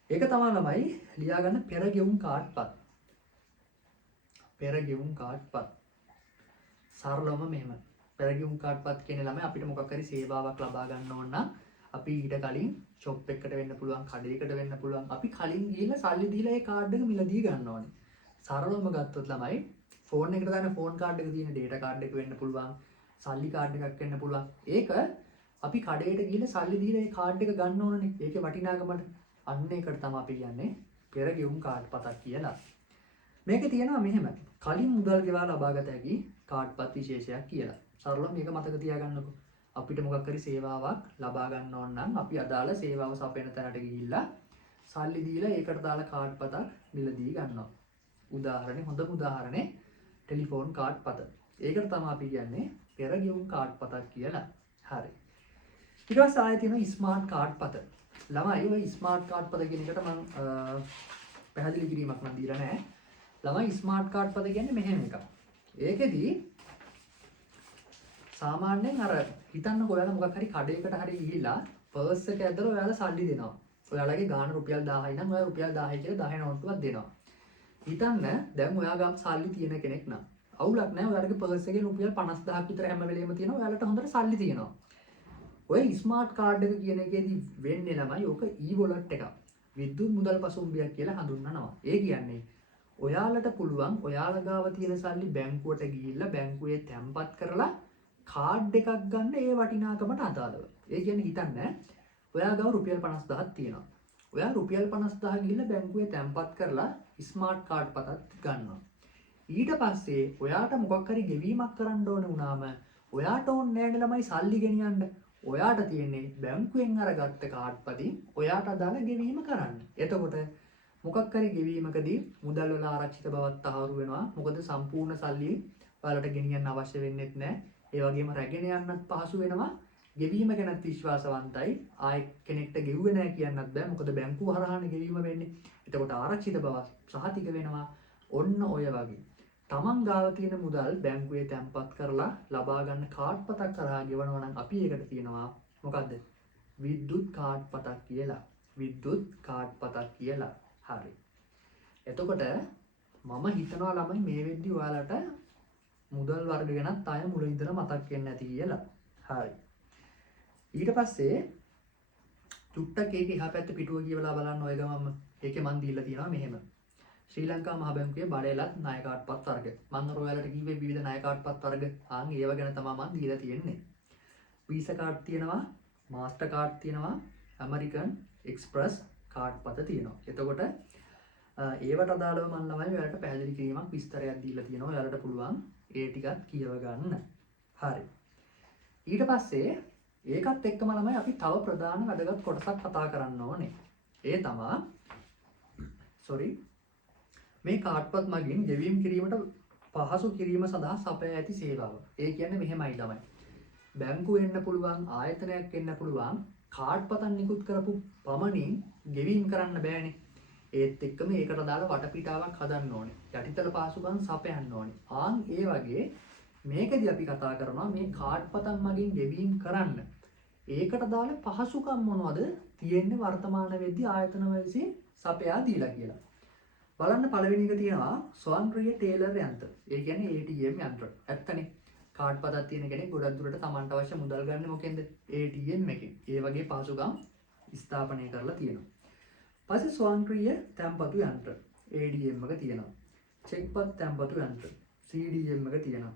ඒක තමයි ළමයි ලියා ගන්න පෙර ගෙවුම් කාඩ්පත්. පෙර ගෙවුම් කාඩ්පත්. සරලවම මෙහෙම. පෙර ගෙවුම් කාඩ්පත් කියන්නේ ළමයි අපිට මොකක් හරි සේවාවක් ලබා ගන්න ඕන නම් අපි ඊට කලින් ෂොප් එකකට වෙන්න පුළුවන්, කඩේකට වෙන්න පුළුවන්. අපි කලින් ගිහිල්ලා සල්ලි දීලා ඒ කාඩ් එක මිලදී ගන්න ඕනේ. සරලවම ගත්තොත් ළමයි ෆෝන් එකට දාන ෆෝන් කාඩ් එක තියෙන ඩේටා කාඩ් එක වෙන්න පුළුවන්, සල්ලි කාඩ් එකක් වෙන්න පුළුවන්. ඒක අපි කඩේට ගිහිල්ලා සල්ලි දීලා ඒ කාඩ් එක ගන්න ඕනනේ. ඒකේ වටිනාකමට අන්න ඒකට තමයි අපි කියන්නේ පෙර ගෙවුම් කාඩ්පතක් කියලා. මේකේ තියෙනවා මෙහෙම කලින් මුදල් ගෙවා ලබාගත හැකි කාඩ්පත් විශේෂයක් කියලා. සරලව මේක මතක තියාගන්නකො. අපිට මොකක් හරි සේවාවක් ලබා ගන්න ඕන නම් අපි අදාළ සේවාව සපයන තැනට ගිහිල්ලා සල්ලි දීලා ඒකට දාලා කාඩ්පතක් මිලදී ගන්නවා. හොඳම උදාහරණේ ටෙලිෆෝන් කාඩ්පත. ඒකට තමයි අපි කියන්නේ පෙර ගෙවුම් කාඩ්පතක් කියලා. හරි. ඊට පස්සේ ආයෙ තියෙනවා ස්මාර්ට් කාඩ්පත. ළමයි ඔය ස්මාර්ට් කාඩ්පත කියන එකට මම පැහැදිලි කිරීමක් නම් දීලා නැහැ. ළමයි ස්මාර්ට් කාඩ්පත කියන්නේ මෙහෙම එකක්. ඒකෙදී සාමාන්‍යයෙන් අර හිතන්නකො ඔයාලා මොකක් හරි කඩේකට හරි ගිහිල්ලා පර්ස් එක ඇදලා ඔයාලා සල්ලි දෙනවා. ඔයාලගේ ගාණ රුපියල් 1000යි නම් ඔයා රුපියල් 1000යි කියලා 10 නෝට්ටුවක් දෙනවා. හිතන්න දැන් ඔයා ගාම සල්ලි තියෙන කෙනෙක් නම් අවුලක් නැහැ. ඔයාලගේ පර්ස් එකේ රුපියල් 50000ක් විතර හැම වෙලේම තියෙනවා. ඔයාලට හොඳට සල්ලි තියෙනවා. ඔය ස්මාර්ට් කාඩ් එක කියන එකේදී වෙන්නේ ළමයි ඕක e-wallet එකක්. විද්‍යුත් මුදල් පසුම්බියක් කියලා හඳුන්වනවා. ඒ කියන්නේ ඔයාලට පුළුවන් ඔයාලා ගාව තියෙන සල්ලි බැංකුවට ගිහිල්ලා බැංකුවේ තැන්පත් කරලා කාඩ් එකක් ගන්න ඒ වටිනාකමට අදාළව. ඒ කියන්නේ හිතන්න ඔයා ගාව රුපියල් 50000ක් තියෙනවා. ඔයා රුපියල් 50000 ගිහිල්ලා බැංකුවේ තැන්පත් කරලා ස්මාර්ට් කාඩ් පතක් ගන්නවා. ඊට පස්සේ ඔයාට මොකක් හරි ගෙවීමක් කරන්න ඕන වුණාම ඔයාට ඕනේ නැහැ ළමයි සල්ලි ගෙනියන්න. ඔයාට තියෙන්නේ බැංකුවෙන් අරගත්ත කාඩ් පතින් ඔයාට අදාළ ගෙවීම කරන්න. එතකොට මොකක් හරි ගෙවීමකදී මුදල් වල ආරක්ෂිත බවක් තහවුරු වෙනවා. මොකද සම්පූර්ණ සල්ලි ඔයාලට ගෙනියන්න අවශ්‍ය වෙන්නේ නැහැ. ඒ වගේම රැගෙන යන්නත් පහසු වෙනවා. ගෙවීම ගැනත් විශ්වාසවන්තයි. ආයෙ කෙනෙක්ට ගෙව්වේ නැහැ කියන්නත් බෑ. මොකද බැංකුව හරහානේ ගෙවීම වෙන්නේ. එතකොට ආරක්ෂිත බව සහතික වෙනවා. ඔන්න ඔය වගේ. තමන් ගාව තියෙන මුදල් බැංකුවේ තැන්පත් කරලා ලබා ගන්න කාඩ් පතක් කරා ගෙවනවා නම් අපි ඒකට කියනවා මොකද්ද? විද්‍යුත් කාඩ් පතක් කියලා. විද්‍යුත් කාඩ් පතක් කියලා. හරි. එතකොට මම හිතනවා ළමයි මේ වෙද්දි ඔයාලට මුදල් වර්ග ගැනත් ආය මුල ඉඳලා මතක් වෙන්නේ නැති කියලා. හරි. ඊට පස්සේ චුට්ටක් ඒක එහා පැත්තේ පිටුව කියවලා බලන්න ඔය ගමම ඒකේ මන් දීලා තියෙනවා මෙහෙම. ශ්‍රී ලංකා මහ බැංකුවේ බඩේලත් ණය කාඩ්පත් වර්ග. මම ඔයාලට කිව්වේ විවිධ ණය කාඩ්පත් වර්ග. ආන් ඒව ගැන තමයි මම දීලා තියෙන්නේ. වීසා කාඩ් තියෙනවා, මාස්ටර් කාඩ් තියෙනවා, ඇමරිකන් එක්ස්ප්‍රස් කාඩ්පත තියෙනවා. එතකොට ඒවට අදාළව මම ළමයි ඔයාලට පැහැදිලි කිරීමක් විස්තරයක් දීලා තියෙනවා. ඔයාලට පුළුවන් ඒ ටිකත් කියව ගන්න. හරි. ඊට පස්සේ ඒකත් එක්කම ළමයි අපි තව ප්‍රධාන වැදගත් කොටසක් කතා කරන්න ඕනේ. ඒ තමයි මේ කාඩ්පත් මගින් ගෙවීම් කිරීමට පහසු කිරීම සඳහා සපයා ඇති සේවාව. ඒ කියන්නේ මෙහෙමයි ළමයි. බැංකුව වෙන්න පුළුවන්, ආයතනයක් වෙන්න පුළුවන්, කාඩ්පතක් නිකුත් කරපු පමණින් ගෙවීම් කරන්න බෑනේ. ඒත් එක්කම ඒකට දාලා වටපිටාවක් හදන්න ඕනේ. යටිතල පහසුකම් සපයන්න ඕනේ. ආන් ඒ වගේ මේකදී අපි කතා කරනවා මේ කාඩ්පතක් මගින් ගෙවීම් කරන්න. ඒකට දාලා පහසුකම් මොනවද තියෙන්නේ වර්තමාන වෙද්දී ආයතන විසින් සපයා දීලා කියලා. බලන්න පළවෙනි එක තියෙනවා ස්වයංක්‍රීය ටේලර් යන්ත්‍ර. ඒ කියන්නේ ATM යන්ත්‍ර. ඇත්තනේ. කාඩ් පතක් තියෙන කෙනෙක් ගොඩක් දුරට Tamanට අවශ්‍ය මුදල් ගන්න මොකෙන්ද? ATM එකෙන්. ඒ වගේ පහසුකම් ස්ථාපනය කරලා තියෙනවා. පස්සේ ස්වයංක්‍රීය තැන්පතු යන්ත්‍ර ADM එක තියෙනවා. චෙක්පත් තැන්පතු යන්ත්‍ර CDM එක තියෙනවා.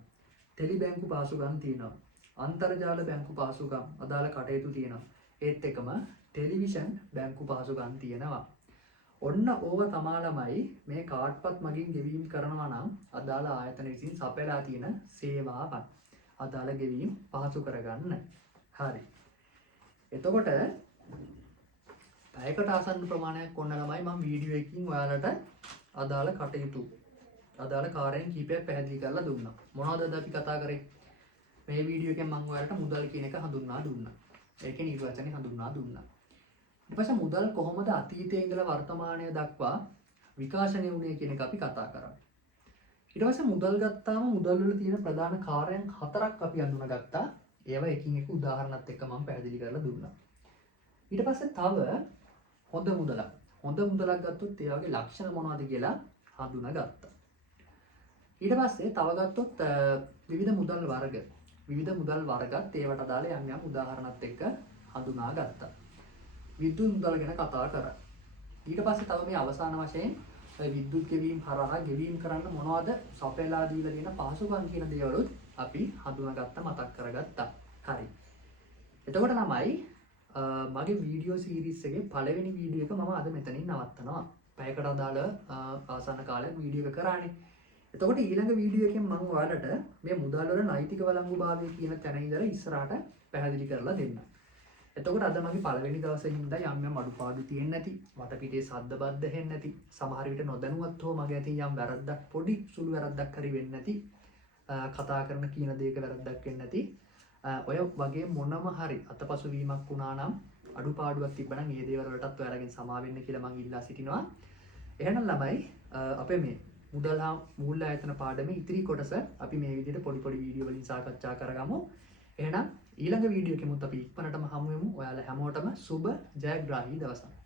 ටෙලි බැංකු පාසුකම් තියෙනවා. අන්තර්ජාල බැංකු පාසුකම් අදාළ කටයුතු තියෙනවා. ඒත් එකම ටෙලිවිෂන් බැංකු පාසුකම් තියෙනවා. ඔන්න ඕව තමා ළමයි මේ කාඩ්පත් මගින් ගෙවීම් කරනවා නම් අදාළ ආයතන විසින් සපයලා තියෙන සේවාවන්. අදාළ ගෙවීම් පහසු කරගන්න. හරි. එතකොට පැයකට ආසන්න ප්‍රමාණයක් ඔන්න ළමයි මම වීඩියෝ එකකින් ඔයාලට අදාළ කටයුතු අදාළ කාර්යයන් කිහිපයක් පැහැදිලි කරලා දුන්නා. මොනවද අපි කතා කරේ? මේ වීඩියෝ එකෙන් මම ඔයාලට මුදල් කියන එක හඳුන්වා දුන්නා. ඒකේ නිර්වචනය හඳුන්වා දුන්නා. ඊට පස්සේ මුදල් කොහොමද අතීතයේ ඉඳලා වර්තමානය දක්වා විකාශනය වුණේ කියන එක අපි කතා කරා. ඊට පස්සේ මුදල් ගත්තාම මුදල් වල තියෙන ප්‍රධාන කාර්යයන් 4ක් අපි අඳුනගත්තා. ඒවා එකින් එක උදාහරණත් එක්ක මම පැහැදිලි කරලා දුන්නා. ඊට පස්සේ තව හොඳ මුදලක් ගත්තොත් ඒ වගේ ලක්ෂණ මොනවද කියලා හඳුනාගත්තා. ඊට පස්සේ තව ගත්තොත් විවිධ මුදල් වර්ගත් ඒවට අදාළ යම් යම් උදාහරණත් එක්ක හඳුනාගත්තා. විද්‍යුත් මුදල් ගැන කතා කරා. ඊට පස්සේ තව මේ අවසාන වශයෙන් විද්‍යුත් ගෙවීම් හරහා ගෙවීම් කරන්න මොනවද සපයලා දීලා තියෙන පහසුකම් කියන දේවලුත් අපි හඳුනාගත්තා මතක් කරගත්තා. හරි. එතකොට තමයි මගේ වීඩියෝ සීරීස් එකේ පළවෙනි වීඩියෝ එක මම අද මෙතනින් නවත්තනවා. පැයකට අදාළ ආසන්න කාලයක් වීඩියෝ එක කරානේ. එතකොට ඊළඟ වීඩියෝ එකෙන් මම ඔයාලට මේ මුදල් වල නෛතික වළංගුභාවය කියන තැන ඉඳලා ඉස්සරහට පැහැදිලි කරලා දෙන්නම්. එතකොට අද මගේ පළවෙනි දවසේ හින්දා යම් අඩුපාඩු තියෙන්නේ නැති, වටපිටේ සද්ද බද්ද හෙන්නේ නැති, සමහර විට නොදැනුවත් හෝ මගේ අතින් යම් වැරද්දක් පොඩි සුළු වැරද්දක් හරි වෙන්නේ නැති, කතා කරන කියන දේක වැරද්දක් වෙන්නේ නැති, ඔය වගේ මොනම හරි අතපසු වීමක් වුණා නම් අඩුපාඩුවක් තිබ්බනම් ඒ දේවල් වලටත් ඔයාලගෙන් සමා වෙන්න කියලා මම ඉල්ලා සිටිනවා. එහෙනම් ළමයි අපේ මේ මුදල් හා මූල්‍ය ආයතන පාඩමේ ඉතිරි කොටස අපි මේ විදිහට පොඩි වීඩියෝ වලින් සාකච්ඡා කරගමු. එහෙනම් ඊළඟ වීඩියෝ එකෙමුත් අපි ඉක්මනටම හමු වෙමු. ඔයාලා හැමෝටම සුබ ජයග්‍රාහී දවසක්.